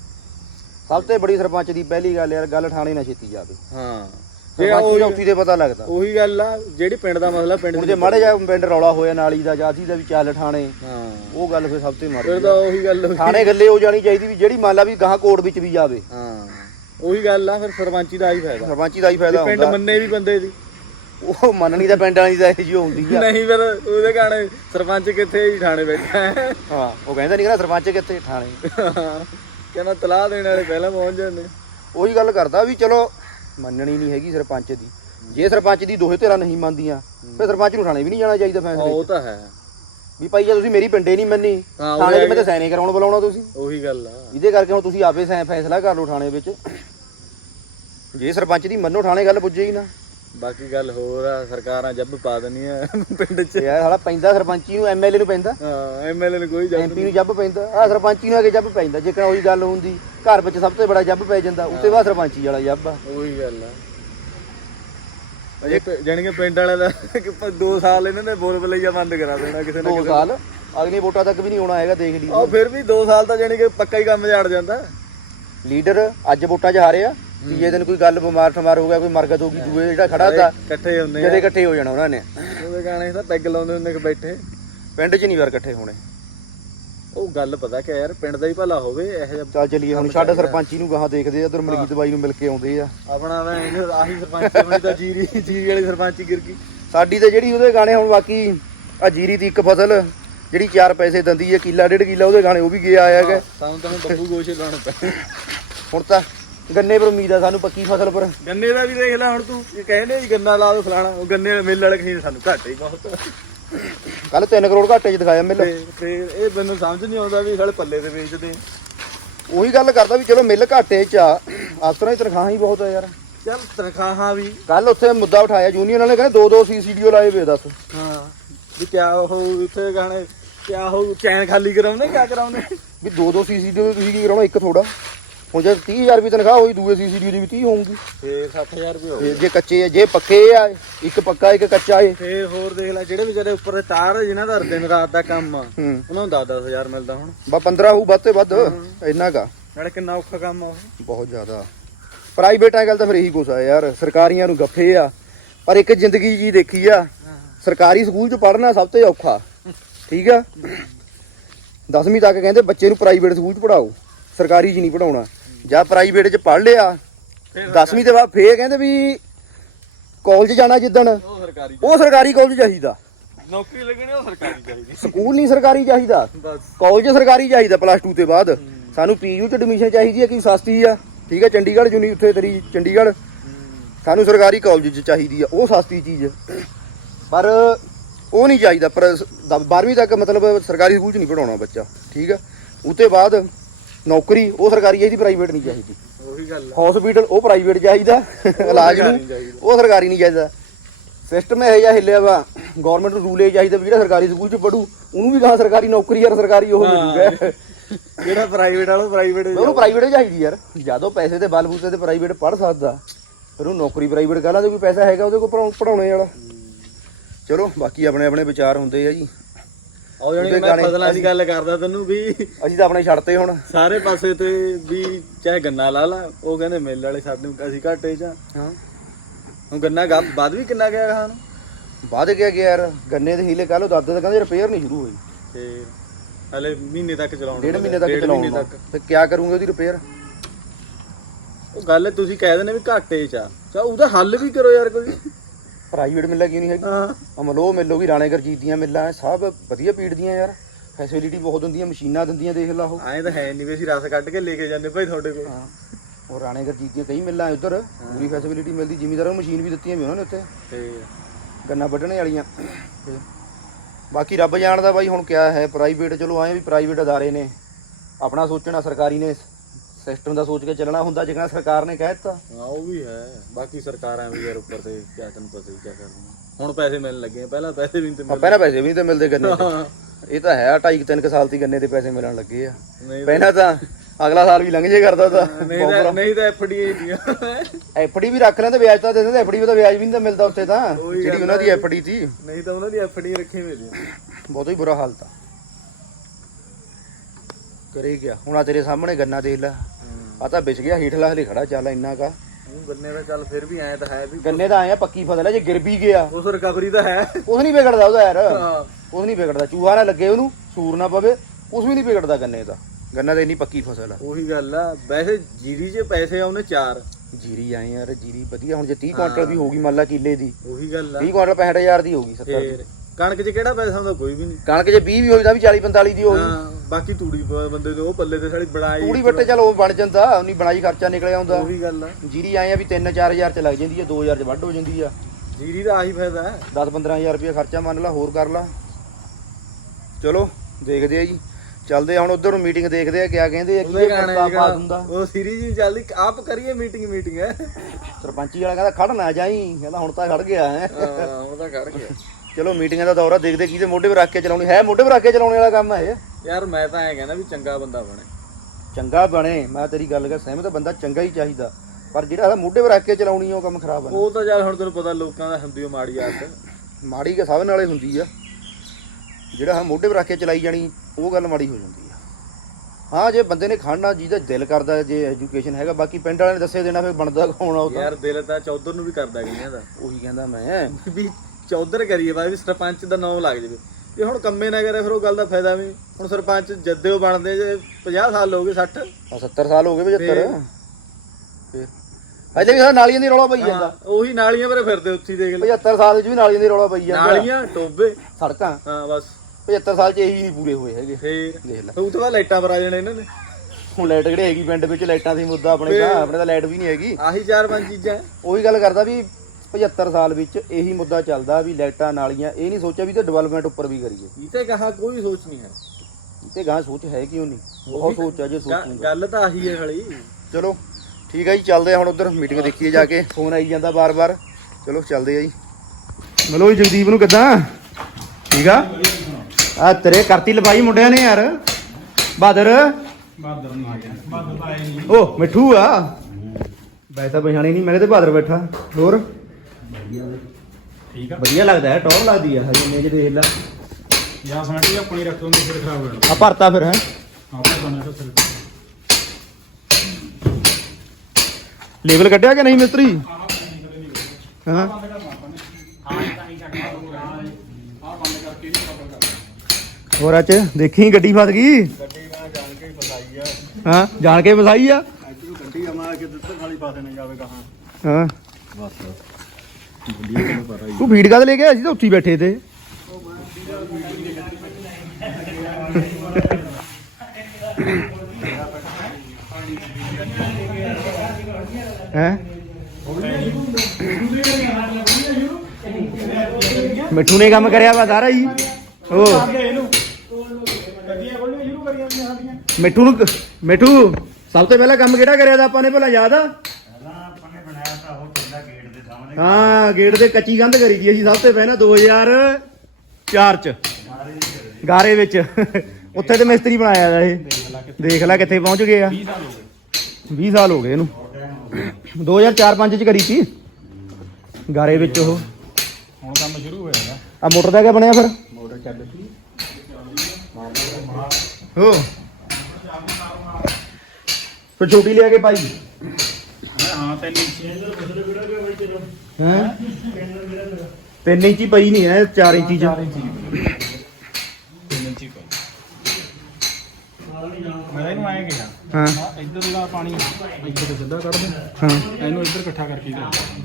ਸਭ ਤੋਂ ਬੜੀ ਸਰਪੰਚ ਦੀ ਪਹਿਲੀ ਗੱਲ ਯਾਰ ਗੱਲ ਠਾਣੇ ਨਾ ਛੇਤੀ ਜਾਵੇ। ਹਾਂ। ਜੇ ਉਹ ਚੌਥੀ ਦੇ ਪਤਾ ਲੱਗਦਾ। ਉਹੀ ਗੱਲ ਆ ਜਿਹੜੀ ਪਿੰਡ ਦਾ ਮਸਲਾ ਪਿੰਡ ਹੁਣ ਜੇ ਮਾੜੇ ਜਾ ਪਿੰਡ ਰੌਲਾ ਹੋਇਆ ਨਾਲੀ ਦਾ ਜਾਤੀ ਦਾ ਵੀ ਚੱਲ ਠਾਣੇ ਹਾਂ। ਉਹ ਗੱਲ ਫਿਰ ਸਭ ਤੋਂ ਮਾੜੀ ਫਿਰ ਤਾਂ ਉਹੀ ਗੱਲ। ਠਾਣੇ ਗੱਲੇ ਹੋ ਜਾਣੀ ਚਾਹੀਦੀ ਵੀ ਜਿਹੜੀ ਮੰਨ ਲਾ ਵੀ ਗਾਹਾਂ ਕੋਰਟ ਵਿੱਚ ਵੀ ਜਾਵੇ। ਹਾਂ ਉਹੀ ਗੱਲ ਆ ਫਿਰ ਸਰਪੰਚੀ ਦਾ ਹੀ ਫਾਇਦਾ। ਸਰਪੰਚੀ ਦਾ ਹੀ ਫਾਇਦਾ ਪਿੰਡ ਹੁੰਦਾ। ਮੰਨੇ ਵੀ ਬੰਦੇ ਦੀ। ਉਹ ਮੰਨਣੀ ਤਾਂ ਪਿੰਡ ਵਾਲੀ ਦਾ ਇਹ ਜੀ ਹੁੰਦੀ ਆ। ਨਹੀਂ ਫਿਰ ਉਹਦੇ ਗਾਣੇ ਸਰਪੰਚ ਕਿੱਥੇ ਹੀ ਠਾਣੇ ਬੈਠਾ ਹੈ। ਹਾਂ ਉਹ ਕਹਿੰਦਾ ਨਹੀਂ ਕਹਿੰਦਾ ਸਰਪੰਚ ਕਿੱਥੇ ਠਾਣੇ। ਕਹਿੰਦਾ ਤਲਾਹ ਦੇਣ ਵਾਲੇ ਪਹਿਲਾਂ ਪਹੁੰਚ ਜਾਂਦੇ। ਉਹੀ ਗੱਲ ਕਰਦਾ ਵੀ ਚਲੋ ਮੰਨਣੀ ਨਹੀਂ ਹੈਗੀ ਸਰਪੰਚ ਦੀ। ਜੇ ਸਰਪੰਚ ਦੀ ਦੋਹੇ ਧਿਰਾਂ ਨਹੀਂ ਮੰਨਦੀਆਂ ਫਿਰ ਸਰਪੰਚ ਨੂੰ ਥਾਣੇ ਵੀ ਨਹੀਂ ਜਾਣਾ ਚਾਹੀਦਾ ਹਾਂ, ਫੈਸਲੇ ਉਹ ਤਾਂ ਹੈ। ਵੀ ਭਾਈ ਜੇ ਤੁਸੀਂ ਮੇਰੀ ਪਿੰਡੇ ਨਹੀਂ ਮੰਨੀ ਹਾਂ, ਥਾਣੇ 'ਚ ਉਹਦੇ ਮੈਂ ਤਾਂ ਸਾਈਨੇ ਕਰਾਉਣ ਬੁਲਾਉਣਾ ਤੁਸੀਂ। ਉਹੀ ਗੱਲ ਆ। ਇਹਦੇ ਕਰਕੇ ਹੁਣ ਤੁਸੀਂ ਆਪੇ ਸੈ ਫੈਸਲਾ ਕਰ ਲਓ ਥਾਣੇ ਵਿੱਚ। ਜੇ ਸਰਪੰਚ ਦੀ ਮੰਨੋ ਥਾਣੇ ਗੱਲ ਪੁੱਜੇਗੀ ਨਾ। ਬਾਕੀ ਗੱਲ ਹੋਰ ਆ ਸਰਕਾਰਾਂ ਜੱਬ ਪਾ ਦਿੰਦੀਆਂ ਪਿੰਡ 'ਚ। ਯਾਰ ਸਾਲਾ ਪੈਂਦਾ ਸਰਪੰਚੀ ਨੂੰ ਐਮਐਲਏ ਨੂੰ ਪੈਂਦਾ। ਹਾਂ ਐਮਐਲਏ ਨੂੰ ਕੋਈ ਜੱਬ ਐਮਪੀ ਨੂੰ ਜੱਬ ਪੈਂਦਾ। ਆ ਸਰਪੰਚੀ ਨੂੰ ਆ ਕੇ ਜੱਬ ਪੈਂਦਾ ਜੇਕਰ ਉਹੀ ਗੱਲ ਹੁੰਦੀ ਘਰ ਵਿੱਚ ਸਭ ਤੋਂ ਬੜਾ ਜੱਬ ਪੈ ਜਾਂਦਾ ਉੱਤੇ ਬਾਅਦ ਸਰਪੰਚੀ ਵਾਲਾ ਜੱਬ ਆ। ਉਹੀ ਗੱਲ ਆ। ਅਜੇ ਜਾਣੀ ਕਿ ਪਿੰਡ ਵਾਲਿਆਂ ਦਾ ਕਿ 2 ਸਾਲ ਇਹਨਾਂ ਨੇ ਬੋਲ ਬਲਈਆ ਬੰਦ ਕਰਾ ਦੇਣਾ ਕਿਸੇ ਨਾ ਦੋ ਕਿਸੇ ਸਾਲ? ਅਗਲੀ ਵੋਟਾਂ ਤੱਕ ਵੀ ਨਹੀਂ ਆਉਣਾ ਹੈਗਾ ਦੇਖ ਲਈ। ਉਹ ਫਿਰ ਵੀ 2 ਸਾਲ ਤਾਂ ਜਾਣੀ ਕਿ ਪੱਕਾ ਹੀ ਕੰਮ ਜਾੜ ਜਾਂਦਾ। ਲੀਡਰ ਅੱਜ ਵੋਟਾਂ 'ਚ ਹਾਰੇ ਆ। ਤੀਏ ਦਿਨ ਕੋਈ ਗੱਲ ਬਿਮਾਰ ਠਮਾਰ ਹੋ ਗਿਆ ਕੋਈ ਮਰਗਤ ਹੋ ਗਈ ਦੂਏ ਜਿਹੜਾ ਖੜਾ ਤਾ ਇਕੱਠੇ ਹੁੰਦੇ ਜਦੇ ਇਕੱਠੇ ਹੋ ਜਾਣਾ ਉਹਨਾਂ ਨੇ। ਉਹਦੇ ਗਾਣੇ ਤਾਂ ਪੈਗ ਲਾਉਂਦੇ ਹੁੰਦੇ ਕਿ ਬੈਠੇ। ਪਿੰਡ 'ਚ ਨਹੀਂ ਵਾਰ ਇਕੱਠੇ ਹੋਣੇ। ਉਹ ਗੱਲ ਪਤਾ ਕਿ ਯਾਰ ਪਿੰਡ ਦਾ ਹੀ ਭਲਾ ਹੋਵੇ ਇਹੋ ਜਿਹਾ ਚੱਲ ਚਲੀਏ ਹੁਣ ਛੱਡ ਸਰਪੰਚੀ ਨੂੰ ਗਾਹਾਂ ਦੇਖਦੇ ਆ ਉਧਰ ਮਲਕੀਤ ਬਾਈ ਨੂੰ ਮਿਲ ਕੇ ਆਉਂਦੇ ਆ। ਆਪਣਾ ਇਹ ਆਹੀ ਸਰਪੰਚ ਬਣੀ ਤਾਂ ਜੀਰੀ ਜੀਰੀ ਵਾਲੀ ਸਰਪੰਚ ਗਿਰ ਗਈ। ਸਾਡੀ ਤੇ ਜਿਹੜੀ ਉਹਦੇ ਗਾਣੇ ਹੁਣ ਬਾਕੀ ਆ ਜੀਰੀ ਦੀ ਇੱਕ ਫਸਲ ਜਿਹੜੀ 4 ਪੈਸੇ ਦੰਦੀ ਹੈ ਕਿੱਲਾ ਡੇਢ ਕਿੱਲਾ ਉਹਦੇ ਗਾਣੇ ਉਹ ਵੀ ਗਿਆ ਆਇਆ ਹੈਗਾ। ਸਾਨੂੰ ਤਾਂ ਬੱਬੂ ਗੋਸ਼ੇ ਲਾਉਣੇ ਪਏ ਹੁਣ ਤਾਂ ਗੰਨੇ ਪਰ ਉਮੀਦ ਆ ਸਾਨੂੰ ਪੱਕੀ ਫਸਲ ਪਰ। ਗੰਨੇ ਦਾ ਵੀ ਦੇਖ ਲੈ ਹੁਣ ਤੂੰ ਇਹ ਕਹਿੰਦੇ ਜੀ ਗੰਨਾ ਲਾ ਦੋ ਫਲਾਣਾ ਉਹ ਗੰਨੇ ਮਿਲ ਵਾਲੇ ਖੀਰ ਸਾਨੂੰ ਘੱਟ ਹੀ ਬਹੁਤ। ਕੱਲ 3 ਕਰੋੜ ਘਾਟੇ 'ਚ ਦਿਖਾਇਆ ਮਿਲ। ਤੇ ਫਿਰ ਇਹ ਮੈਨੂੰ ਸਮਝ ਨਹੀਂ ਆਉਂਦਾ ਵੀ ਸਾਲੇ ਪੱਲੇ ਤੇ ਵੇਚਦੇ। ਉਹੀ ਗੱਲ ਕਰਦਾ ਵੀ ਚਲੋ ਮਿਲ ਘਾਟੇ 'ਚ ਆ। ਅਫਸਰਾਂ ਦੀ ਤਨਖਾਹਾਂ ਹੀ ਬਹੁਤ ਆ ਯਾਰ। ਚੱਲ ਤਨਖਾਹਾਂ ਵੀ। ਕੱਲ ਉੱਥੇ ਮੁੱਦਾ ਉਠਾਇਆ ਯੂਨੀਅਨ ਵਾਲੇ ਕਹਿੰਦੇ ਦੋ ਦੋ ਸੀਸੀਡੀਓ ਲਾਏ ਵੇ ਦੱਸ। ਹਾਂ ਵੀ ਕਿਆ ਉਹ ਉੱਥੇ ਗਾਣੇ ਕਿਆ ਉਹ ਚੈਨ ਖਾਲੀ ਕਰਾਉਂਦੇ ਕਿਆ ਕਰਾਉਂਦੇ? ਵੀ ਦੋ ਦੋ ਸੀਸੀਡੀਓ ਤੁਸੀਂ ਕੀ ਕਰਾਉਣਾ ਇੱਕ ਥੋੜਾ ਹੁਣ ਜੇ 30000 ਰੁਪਏ ਤਨਖਾਹ ਹੋਈ ਦੂਏ ਸੀਸੀਡੀਓ ਦੀ ਵੀ 30 ਹੋਊਗੀ। ਫੇਰ 60000 ਰੁਪਏ ਹੋ ਤੇ ਜੇ ਕੱਚੇ ਆ ਜੇ ਪੱਕੇ ਆ ਇੱਕ ਪੱਕਾ ਇੱਕ ਕੱਚਾ ਏ। ਫੇਰ ਹੋਰ ਦੇਖ ਲੈ ਜਿਹੜੇ ਵਿਚਾਰੇ ਉੱਪਰ ਤਾਰ ਜਿਨ੍ਹਾਂ ਦਾ ਦਿਨ ਰਾਤ ਦਾ ਕੰਮ ਆ ਹੂੰ। ਉਹਨਾਂ ਨੂੰ 10-10000 ਮਿਲਦਾ ਹੁਣ। ਬਾ 15 ਹੋਊ ਵੱਧ ਤੇ ਵੱਧ ਇੰਨਾ ਕਾ ਨਾਲੇ ਕਿੰਨਾ ਔਖਾ ਕੰਮ ਆ ਉਹ। ਬਹੁਤ ਜ਼ਿਆਦਾ। ਪ੍ਰਾਈਵੇਟਾਂ ਗੱਲ ਤਾਂ ਫਿਰ ਇਹੀ ਕੁਛ ਆ ਯਾਰ ਸਰਕਾਰੀਆਂ ਨੂੰ ਗੱਫੇ ਆ। ਪਰ ਇੱਕ ਜ਼ਿੰਦਗੀ ਜੀ ਦੇਖੀ ਆ ਸਰਕਾਰੀ ਸਕੂਲ 'ਚ ਪੜ੍ਹਨਾ ਸਭ ਤੋਂ ਔਖਾ। ਠੀਕ ਆ? 10ਵੀਂ ਤੱਕ ਕਹਿੰਦੇ ਬੱਚੇ ਨੂੰ ਪ੍ਰਾਈਵੇਟ ਸਕੂਲ 'ਚ ਪੜਾਓ ਸਰਕਾਰੀ 'ਚ ਨਹੀਂ ਪੜਾਉਣਾ ਜਾਂ ਪ੍ਰਾਈਵੇਟ 'ਚ ਪੜ੍ਹ ਲਿਆ ਫਿਰ 10ਵੀਂ ਦੇ ਬਾਅਦ ਫੇਰ ਕਹਿੰਦੇ ਵੀ ਕਾਲਜ ਜਾਣਾ ਜਿੱਦਣ ਉਹ ਸਰਕਾਰੀ ਉਹ ਸਰਕਾਰੀ ਕਾਲਜ ਚਾਹੀਦਾ। ਨੌਕਰੀ ਲੱਗਣੀ ਉਹ ਸਰਕਾਰੀ ਚਾਹੀਦੀ। ਸਕੂਲ ਨਹੀਂ ਸਰਕਾਰੀ ਚਾਹੀਦਾ। ਕਾਲਜ ਸਰਕਾਰੀ ਚਾਹੀਦਾ ਪਲੱਸ 2 ਤੋਂ ਬਾਅਦ। ਸਾਨੂੰ ਪੀਯੂ 'ਚ ਐਡਮਿਸ਼ਨ ਚਾਹੀਦੀ ਹੈ ਕਿ ਸਸਤੀ ਆ। ਠੀਕ ਹੈ ਚੰਡੀਗੜ੍ਹ ਯੂਨੀ ਉੱਥੇ ਤੇਰੀ ਚੰਡੀਗੜ੍ਹ। ਸਾਨੂੰ ਸਰਕਾਰੀ ਕਾਲਜ 'ਚ ਚਾਹੀਦੀ ਆ ਉਹ ਸਸਤੀ ਚੀਜ਼। ਪਰ ਉਹ ਨਹੀਂ ਚਾਹੀਦਾ ਪਰ 12ਵੀਂ ਤੱਕ ਮਤਲਬ ਸਰਕਾਰੀ ਸਕੂਲ 'ਚ ਨਹੀਂ ਪੜਾਉਣਾ ਬੱਚਾ। ਠੀਕ ਆ ਉਤੇ ਬਾਅਦ ਨੌਕਰੀ ਉਹ ਸਰਕਾਰੀ ਚਾਹੀਦੀ ਪ੍ਰਾਈਵੇਟ ਨਹੀਂ ਚਾਹੀਦੀ। ਉਹੀ ਗੱਲ ਆ। ਹਸਪੀਟਲ ਉਹ ਪ੍ਰਾਈਵੇਟ ਚਾਹੀਦਾ ਇਲਾਜ ਨੂੰ ਸਰਕਾਰੀ ਨਹੀਂ ਚਾਹੀਦਾ। ਉਹ ਸਰਕਾਰੀ ਨਹੀਂ ਚਾਹੀਦਾ। ਸਿਸਟਮ ਇਹ ਜਿਹਾ ਹਿੱਲਿਆ ਵਾ ਗਵਰਨਮੈਂਟ ਨੂੰ ਰੂਲ ਇਹ ਚਾਹੀਦਾ ਵੀ ਜਿਹੜਾ ਸਰਕਾਰੀ ਸਕੂਲ 'ਚ ਪੜੂ ਉਹਨੂੰ ਵੀ ਕਹਾ ਸਰਕਾਰੀ ਨੌਕਰੀ ਯਾਰ ਸਰਕਾਰੀ ਉਹ ਮਿਲੂਗਾ। ਜਿਹੜਾ ਪ੍ਰਾਈਵੇਟ ਵਾਲਾ ਪ੍ਰਾਈਵੇਟ ਉਹਨੂੰ ਪ੍ਰਾਈਵੇਟ ਚਾਹੀਦੀ ਯਾਰ। ਜਦੋਂ ਪੈਸੇ ਤੇ ਬਲਬੂਤੇ ਤੇ ਪ੍ਰਾਈਵੇਟ ਪੜ ਸਕਦਾ ਫਿਰ ਉਹ ਨੌਕਰੀ ਪ੍ਰਾਈਵੇਟ ਕਰ ਲਾ ਤੇ ਕੋਈ ਪੈਸਾ ਹੈਗਾ ਉਹਦੇ ਕੋਲ ਪੜਾਉਣੇ ਵਾਲਾ। ਚਲੋ ਬਾਕੀ ਆਪਣੇ ਆਪਣੇ ਵਿਚਾਰ ਹੁੰਦੇ ਆ ਜੀ। ਉਹ ਜਾਨੀ ਮੈਂ ਫਸਲਾਂ ਦੀ ਗੱਲ ਕਰਦਾ ਤੈਨੂੰ ਵੀ ਅਸੀਂ ਤਾਂ ਆਪਣੇ ਛੱਡਤੇ ਹੁਣ। ਸਾਰੇ ਪਾਸੇ ਤੇ ਵੀ ਚਾਹੇ ਗੰਨਾ ਲਾ ਲਾ ਉਹ ਕਹਿੰਦੇ ਮਿਲ ਵਾਲੇ ਸਾਡੇ ਅਸੀਂ ਘਾਟੇ ਚ। ਹਾਂ। ਹੁਣ ਗੰਨਾ ਵੱਧ ਵੀ ਕਿੰਨਾ ਗਿਆ ਖਾਣ ਵੱਧ ਗਿਆ ਗਿਆ ਯਾਰ ਗੰਨੇ ਦੇ ਹੀਲੇ ਕਹ ਲੋ ਦਾਦੇ ਤਾਂ ਕਹਿੰਦੇ ਰਿਪੇਅਰ ਨਹੀਂ ਸ਼ੁਰੂ ਹੋਈ ਤੇ ਹਲੇ ਮਹੀਨੇ ਤੱਕ ਚਲਾਉਣਾ ਡੇਢ ਮਹੀਨੇ ਤੱਕ ਚਲਾਉਣਾ। ਫਿਰ ਕਿਆ ਕਰੂੰਗੇ ਉਹਦੀ ਰਿਪੇਅਰ ਉਹ ਗੱਲ ਤੁਸੀਂ ਕਹਿ ਦਿੰਦੇ ਵੀ ਘਾਟੇ ਚ ਆ ਚਾ ਉਹਦਾ ਹੱਲ ਵੀ ਕਰੋ ਯਾਰ ਕੋਈ। ਪ੍ਰਾਈਵੇਟ ਮਿੱਲਾਂ ਕਿਉਂ ਨਹੀਂ ਹੈਗੀ? ਹਾਂ। ਅਮਲੋ ਮਿੱਲੋ ਵੀ ਰਾਣੇ ਗਰਜੀਤ ਦੀਆਂ ਮਿੱਲਾਂ ਸਭ ਵਧੀਆ ਪੀੜਦੀਆਂ ਯਾਰ। ਫੈਸਿਲਿਟੀ ਬਹੁਤ ਹੁੰਦੀਆਂ ਮਸ਼ੀਨਾਂ ਦਿੰਦੀਆਂ ਦੇਖ ਲਾ ਉਹ। ਐਂ ਤਾਂ ਹੈ ਨਹੀਂ ਵੀ ਅਸੀਂ ਰਸ ਕੱਢ ਕੇ ਲੈ ਕੇ ਜਾਂਦੇ ਭਾਈ ਤੁਹਾਡੇ ਕੋਲ। ਹਾਂ। ਉਹ ਰਾਣੇ ਗਰਜੀਤ ਦੀਆਂ ਕਈ ਮਿੱਲਾਂ ਉਧਰ ਪੂਰੀ ਫੈਸਿਲਿਟੀ ਮਿਲਦੀ ਜ਼ਿਮੀਦਾਰਾਂ ਨੂੰ ਮਸ਼ੀਨ ਵੀ ਦਿੱਤੀਆਂ ਵੀ ਉਹਨਾਂ ਨੇ ਉੱਥੇ। ਤੇ ਗੰਨਾ ਵੱਢਣੇ ਵਾਲੀਆਂ। ਬਾਕੀ ਰੱਬ ਜਾਣਦਾ ਬਾਈ ਹੁਣ ਕਿਆ ਹੈ ਪ੍ਰਾਈਵੇਟ ਚਲੋ ਆਏ ਵੀ ਪ੍ਰਾਈਵੇਟ ਅਦਾਰੇ ਨੇ। ਆਪਣਾ ਸੋਚਣਾ ਸਰਕਾਰੀ ਨੇ ਸਿਸਟਮ ਦਾ ਸੋਚ ਕੇ ਚੱਲਣਾ ਹੁੰਦਾ ਜਿਕਣਾ ਸਰਕਾਰ ਨੇ ਕਹਿ ਦਿੱਤਾ। ਹਾਂ ਉਹ ਵੀ ਹੈ। ਬਾਕੀ ਸਰਕਾਰਾਂ ਵੀ ਯਾਰ ਉੱਪਰ ਤੇ ਕਿਆ ਤੈਨੂੰ ਪਤਾ ਹੀ ਕਿਆ ਕਰਨਾ ਹੁਣ ਪੈਸੇ ਮਿਲਣ ਲੱਗੇ ਆ, ਪਹਿਲਾਂ ਪੈਸੇ ਵੀ ਨਹੀਂ ਤੇ ਆ ਮਿਲਦੇ। ਪਹਿਲਾਂ ਪੈਸੇ ਵੀ ਨਹੀਂ ਤੇ ਮਿਲਦੇ ਗੰਨੇ ਦੇ ਇਹ ਤਾਂ ਹੈ 2.5 3 ਸਾਲ ਦੀ ਗੰਨੇ ਦੇ ਪੈਸੇ ਮਿਲਣ ਲੱਗੇ ਆ। ਨਹੀਂ ਪਹਿਲਾਂ ਤਾਂ ਅਗਲਾ ਸਾਲ ਵੀ ਲੰਘ ਜੇ ਕਰਦਾ ਤਾਂ। ਨਹੀਂ ਤਾਂ ਨਹੀਂ ਤਾਂ ਐਫਡੀ ਦੀਆਂ ਐਫਡੀ ਵੀ ਰੱਖ ਲੈਂਦੇ ਵਿਆਜ ਤਾਂ ਦੇ ਦਿੰਦੇ ਐਫਡੀ ਵੀ ਤਾਂ ਵਿਆਜ ਵੀ ਨਹੀਂ ਤਾਂ ਮਿਲਦਾ ਉੱਥੇ ਤਾਂ ਉਹੀ ਜਿਹੜੀ ਉਹਨਾਂ ਦੀ ਐਫਡੀ ਸੀ। ਨਹੀਂ ਤਾਂ ਉਹਨਾਂ ਦੀ ਐਫਡੀ ਰੱਖੀ ਹੋਈ ਸੀ। ਬਹੁਤ ਹੀ ਬੁਰਾ ਹਾਲ ਤਾਂ। ਕਰੇ ਗਿਆ। ਹੁਣ ਆ ਤੇਰੇ ਸਾਹਮਣੇ ਗੰਨਾ ਦੇਖ ਲੈ। ਆ ਤਾਂ ਵਿਚ ਗਿਆ ਹੀਠਲਾ ਹਲੇ ਖੜਾ ਚੱਲ ਇੰਨਾ ਕਾ। ਗੰਨੇ ਦਾ ਚੱਲ ਫਿਰ ਵੀ ਐਂ ਤਾਂ ਹੈ ਵੀ ਗੰਨੇ ਦਾ ਆਇਆ ਪੱਕੀ ਫਸਲ ਹੈ ਜੇ ਗਿਰ ਵੀ ਗਿਆ। ਉਸ ਰਿਕਵਰੀ ਤਾਂ ਹੈ। ਕੁਛ ਨਹੀਂ ਵਿਗੜਦਾ ਉਹਦਾ ਯਾਰ। ਕੁਛ ਨਹੀਂ ਵਿਗੜਦਾ ਚੂਹਾ ਨਾ ਲੱਗੇ ਉਹਨੂੰ ਸੂਰ ਨਾ ਪਵੇ ਕੁਛ ਵੀ ਨਹੀਂ ਵਿਗੜਦਾ ਗੰਨੇ ਦਾ। ਗੰਨਾ ਤਾਂ ਇੰਨੀ ਪੱਕੀ ਫਸਲ ਆ। ਉਹੀ ਗੱਲ ਆ ਵੈਸੇ ਜੀਰੀ 'ਚ ਪੈਸੇ ਆਉਨੇ ਚਾਰ। ਜੀਰੀ ਆਏ ਯਾਰ ਜੀਰੀ ਵਧੀਆ ਹੁਣ ਜੇ 30 ਕੁਆਂਟਲ ਵੀ ਹੋਗੀ ਮੰਨ ਲਾ ਕਿੱਲੇ ਦੀ। ਉਹੀ ਗੱਲ ਆ। 30 ਕੁਆਂਟਲ 65000 ਦੀ ਹੋਗੀ 70 ਦੀ। ਕਣਕ 'ਚ ਕਿਹੜਾ ਪੈਸਾ ਹੁੰਦਾ? ਕੋਈ ਵੀ ਨਹੀਂ। ਕਣਕ ਜੇ 20 ਵੀ ਹੋਈ ਤਾਂ ਵੀ 40 45 ਦੀ ਹੋਗੀ ਹਾਂ ਬਾਕੀ ਤੂੜੀ ਬੰਦੇ ਦੇ ਉਹ ਪੱਲੇ ਤੇ ਸਾਲੀ ਬਣਾਈ ਤੂੜੀ ਵੱਟੇ ਚੱਲ ਉਹ ਬਣ ਜਾਂਦਾ ਉਨੀ ਬਣਾਈ ਖਰਚਾ ਨਿਕਲ ਆਉਂਦਾ ਉਹੀ ਗੱਲ ਆ। ਜੀਰੀ ਆਏ ਆ ਵੀ 3-4000 ਚ ਲੱਗ ਜਾਂਦੀ ਆ 2000 ਚ ਵੱਢ ਹੋ ਜਾਂਦੀ ਆ। ਜੀਰੀ ਦਾ ਆਹੀ ਫਾਇਦਾ ਹੈ। 10-15000 ਰੁਪਏ ਖਰਚਾ ਮੰਨ ਲਾ ਹੋਰ ਕਰ ਲਾ। ਚਲੋ ਦੇਖਦੇ ਆ ਜੀ। ਚੱਲਦੇ ਆ ਹੁਣ ਉਧਰ ਨੂੰ ਮੀਟਿੰਗ ਦੇਖਦੇ ਆ ਕਿਆ ਕਹਿੰਦੇ ਆ ਕੀ ਉਹਦੇ ਗਾਣੇ ਪ੍ਰਸਤਾਵ ਪਾਸ ਹੁੰਦਾ। ਉਹ ਸੀਰੀਜ਼ ਹੀ ਚੱਲਦੀ ਆਪ ਕਰੀਏ ਮੀਟਿੰਗ ਮੀਟਿੰਗ ਹੈ? ਸਰਪੰਚੀ ਵਾਲਾ ਕਹਿੰਦਾ ਖੜ ਨਾ ਜਾਈ। ਕਹਿੰਦਾ ਹੁਣ ਤਾਂ ਖੜ ਗਿਆ ਹੈ। ਹਾਂ ਹੁਣ ਤਾਂ ਖੜ ਗਿਆ। ਚਲੋ ਮੀਟਿੰਗਾਂ ਦਾ ਦੌਰਾ ਦੇਖਦੇ ਕਿਹਦੇ ਮੋਢੇ 'ਤੇ ਰੱਖ ਕੇ ਚਲਾਉਣੀ ਹੈ ਮੋਢੇ 'ਤੇ ਰੱਖ ਕੇ ਚਲਾਉਣੇ ਵਾਲਾ ਕੰਮ ਹੈ ਇਹ? ਯਾਰ ਮੈਂ ਤਾਂ ਐਂ ਕਹਿੰਦਾ ਵੀ ਚੰਗਾ ਬੰਦਾ ਬਣੇ। ਚੰਗਾ ਬਣੇ ਮੈਂ ਤੇਰੀ ਗੱਲ ਕਰ ਸਹਿਮਤ ਬੰਦਾ ਚੰਗਾ ਹੀ ਚਾਹੀਦਾ। ਪਰ ਜਿਹੜਾ ਮੋਢੇ 'ਤੇ ਰੱਖ ਕੇ ਚਲਾਉਣੀ ਆ ਉਹ ਕੰਮ ਖਰਾਬ ਹੈ ਉਹ ਤਾਂ ਯਾਰ ਹੁਣ ਤੈਨੂੰ ਪਤਾ ਲੋਕਾਂ ਦਾ ਹੁੰਦੀ ਮਾੜੀ ਆਦਤ। ਮਾੜੀ ਕਿ ਸਭ ਨਾਲੇ ਹੁੰਦੀ ਆ। ਜਿਹੜਾ ਹਾਂ ਮੋਢੇ 'ਤੇ ਰੱਖ ਕੇ ਚਲਾਈ ਜਾਣੀ ਉਹ ਗੱਲ ਮਾੜੀ ਹੋ ਜਾਂਦੀ ਆ। ਹਾਂ ਜੇ ਬੰਦੇ ਨੇ ਖਾਣਾ ਜਿਹਦਾ ਦਿਲ ਕਰਦਾ ਜੇ ਐਜੂਕੇਸ਼ਨ ਹੈਗਾ ਬਾਕੀ ਪਿੰਡ ਵਾਲਿਆਂ ਨੇ ਦੱਸੇ ਦੇਣਾ ਫਿਰ ਬਣਦਾ ਕੌਣ ਆ ਉਹ ਤਾਂ? ਯਾਰ ਦਿਲ ਤਾਂ ਚੌਧਰ ਨੂੰ ਵੀ ਕਰਦਾ ਗਈਆਂ ਦਾ। ਉਹੀ ਕਹਿੰਦਾ ਮੈਂ। ਵੀ ਚੌਧਰ ਕਰੀਏ ਬਾਅਦ ਵੀ ਸਰਪੰਚ ਦਾ ਨਾਮ ਲੱਗ ਜਾਵੇ। ਜੇ ਹੁਣ ਕੰਮੇ ਨਾ ਕਰੇ ਫਿਰ ਉਹ ਗੱਲ ਦਾ ਫਾਇਦਾ ਵੀ। ਹੁਣ ਸਰਪੰਚ ਜੱਦੇ ਉਹ ਬਣਦੇ ਜੇ 50 ਸਾਲ ਹੋ ਗਏ 60 ਆ 70 ਸਾਲ ਹੋ ਗਏ 75 ਫਿਰ। ਅਜੇ ਵੀ ਸਾਡਾ ਨਾਲੀਆਂ ਦੀ ਰੌਲਾ ਪਈ ਜਾਂਦਾ। ਉਹੀ ਨਾਲੀਆਂ ਪਰੇ ਫਿਰਦੇ ਉੱਥੇ ਹੀ ਦੇਖ ਲੈ। 75 ਸਾਲ ਵਿੱਚ ਵੀ ਨਾਲੀਆਂ ਦੀ ਰੌਲਾ ਪਈ ਜਾਂਦਾ। ਨਾਲੀਆਂ ਟੋਬੇ ਸੜਕਾਂ। ਹਾਂ ਬਸ। 75 ਸਾਲ ਚ ਇਹੀ ਨਹੀਂ ਪੂਰੇ ਹੋਏ ਹੈਗੇ। ਫੇਰ। ਦੇਖ ਲੈ। ਉਹ ਤੋਂ ਬਾਅਦ ਲਾਈਟਾਂ ਪਰ ਆ ਜਾਣੇ ਇਹਨਾਂ ਨੇ। ਹੁਣ ਲਾਈਟ ਕਿਹੜੇ ਹੈਗੀ? ਪਿੰਡ ਵਿੱਚ ਲਾਈਟਾਂ ਦੀ ਮੁੱਦਾ ਆਪਣੇ ਦਾ ਆਪਣੇ ਤਾਂ ਲਾਈਟ ਵੀ ਨਹੀਂ ਹੈਗੀ। ਆਹੀ ਚਾਰ ਪੰਜ ਚੀਜ਼ਾਂ। ਉਹੀ ਗੱਲ ਕਰਦਾ ਵੀ 75 ਸਾਲ ਵਿੱਚ ਇਹੀ ਮੁੱਦਾ ਚੱਲਦਾ ਵੀ ਲਾਈਟਾਂ ਨਾਲੀਆਂ ਇਹ ਨਹੀਂ ਸੋਚਿਆ ਵੀ ਤੇ ਡਿਵੈਲਪਮੈਂਟ ਉੱਪਰ ਵੀ ਕਰੀਏ। ਇਹ ਤੇ ਕਹਾ ਕੋਈ ਸੋਚ ਨਹੀਂ ਹੈ। ਤੇ ਗਾਂ ਸੋਚ ਹੈ ਕਿਉਂ ਨਹੀਂ? ਬਹੁਤ ਸੋਚ ਹੈ ਜੇ ਸੋਚੂਗਾ। ਗੱਲ ਤਾਂ ਆਹੀ ਹੈ ਖਲੀ ਚਲੋ ਠੀਕ ਹੈ ਜੀ ਚੱਲਦੇ ਆ ਹੁਣ ਉਧਰ ਮੀਟਿੰਗ ਦੇਖੀਏ ਜਾ ਕੇ। ਫੋਨ ਆਈ ਜਾਂਦਾ ਬਾਰ-ਬਾਰ। ਚਲੋ ਚੱਲਦੇ ਆ ਜੀ। ਮਿਲੋ ਜੀ ਜਗਦੀਪ ਨੂੰ ਕਿੱਦਾਂ? ਠੀਕ ਆ? ਆ ਤੇਰੇ ਕਰਤੀ ਲਵਾਈ ਮੁੰਡਿਆਂ ਨੇ ਯਾਰ। ਬਾਦਰ। ਬਾਦਰ ਨੂੰ ਆ ਗਿਆ ਬਾਦਰ ਤਾਂ ਆਏ ਨਹੀਂ ਓ ਮਿੱਠੂ ਆ। ਵੈਸੇ ਤਾਂ ਪਛਾਣੇ ਨਹੀਂ ਮੈਂ ਕਿਤੇ ਬਾਦਰ ਬੈਠਾ। ਹੋਰ? ਠੀਕ ਆ। ਵਧੀਆ ਲੱਗਦਾ ਹੈ ਟੌਰ ਲੱਗਦੀ ਆ ਹਜੇ ਮੇਜ ਦੇਖ ਲੈ। ਜਾਂ ਸਾਡੀ ਆਪਣੀ ਰੱਖ ਦੋਗੇ ਫਿਰ ਖਰਾਬ ਹੋ ਜਾਣਾ ਆ ਭਰਤਾ ਫਿਰ ਹੈ? ਆਪੇ ਬਣਾ ਕੇ ਫਿਰ ਲੇਬਲ ਕੱਢਿਆ ਕਿ ਨਹੀਂ ਮਿਸਤਰੀ? ਹਾਂ ਹੋਰ ਅੱਜ ਦੇਖੀ ਗੱਡੀ ਫਸ ਗਈ? ਗੱਡੀ ਮੈਂ ਜਾਣ ਕੇ ਫਸਾਈ ਆ। ਹਾਂ? ਜਾਣ ਕੇ ਫਸਾਈ ਆ? ਹਾਂ? ਹੀ ਤੂੰ ਫੀਡ ਕਦ ਲੈ ਕੇ ਆਇਆ ਸੀ ਤਾਂ ਉੱਥੇ ਹੀ ਬੈਠੇ ਤੇ। ਹੈ? ਮਿੱਠੂ ਨੇ ਕੰਮ ਕਰਿਆ ਵਾ ਸਾਰਾ ਹੀ। ਉਹ ਮਿੱਠੂ ਨੂੰ ਮਿੱਠੂ, ਸਭ ਤੋਂ ਪਹਿਲਾਂ ਕੰਮ ਕਿਹੜਾ ਕਰਿਆ ਦਾ ਆਪਾਂ ਨੇ ਭਲਾ ਯਾਦ ਆ ਆਪਾਂ ਨੇ ਬਣਾਇਆ ਤਾਂ ਉਹ ਕਿੰਨਾ ਗੇਟ ਦੇ ਸਾਹਮਣੇ ਹਾਂ ਗੇਟ ਦੇ ਕੱਚੀ ਕੰਧ ਕਰੀ ਦੀ ਅਸੀਂ ਸਭ ਤੋਂ ਪਹਿਲਾਂ 2004 ਚ। ਗਾਰੇ ਵਿੱਚ। ਉੱਥੇ ਤੇ ਮਿਸਤਰੀ ਬਣਾਇਆ ਦਾ ਇਹ। ਦੇਖ ਲੈ ਕਿੱਥੇ ਪਹੁੰਚ ਗਏ ਆ। 20 ਸਾਲ ਹੋ 20 ਸਾਲ ਹੋ ਗਏ ਗਏ ਇਹਨੂੰ 2004-5 ਚ ਕਰੀ ਸੀ ਗਾਰੇ ਵਿੱਚ ਉਹ। ਹੁਣ ਕੰਮ ਸ਼ੁਰੂ ਹੋਇਆ ਆ ਮੋਟਰ ਦਾ ਕਿਆ ਬਣਿਆ ਫਿਰ? ਮੋਟਰ ਚੱਲ ਪਈ। ਹੋ। ਫਿਰ ਛੋਟੀ ਲਿਆ ਕੇ ਪਾਈ। ਹਾਂ ਤੈਨੂੰ ਚੇਂਜਰ ਬਦਲ ਕਿਹੜਾ ਗਿਆ ਬਾਈ ਤੇਰਾ ਹੈ? 3 ਇੰਚੀ ਪਈ ਨਹੀਂ ਐ 4 ਇੰਚੀ ਚ। 4 ਇੰਚੀ ਤਿੰਨ ਇੰਚੀ ਪਈ। ਮੈਂ ਇਹਨੂੰ ਆਏ ਗਿਆ ਹਾਂ। ਇੱਧਰ ਦਾ ਪਾਣੀ ਇੱਧਰ ਸਿੱਧਾ ਕੱਢ ਦੇ। ਹਾਂ। ਇਹਨੂੰ ਇੱਧਰ ਇਕੱਠਾ ਕਰਕੇ ਹੀ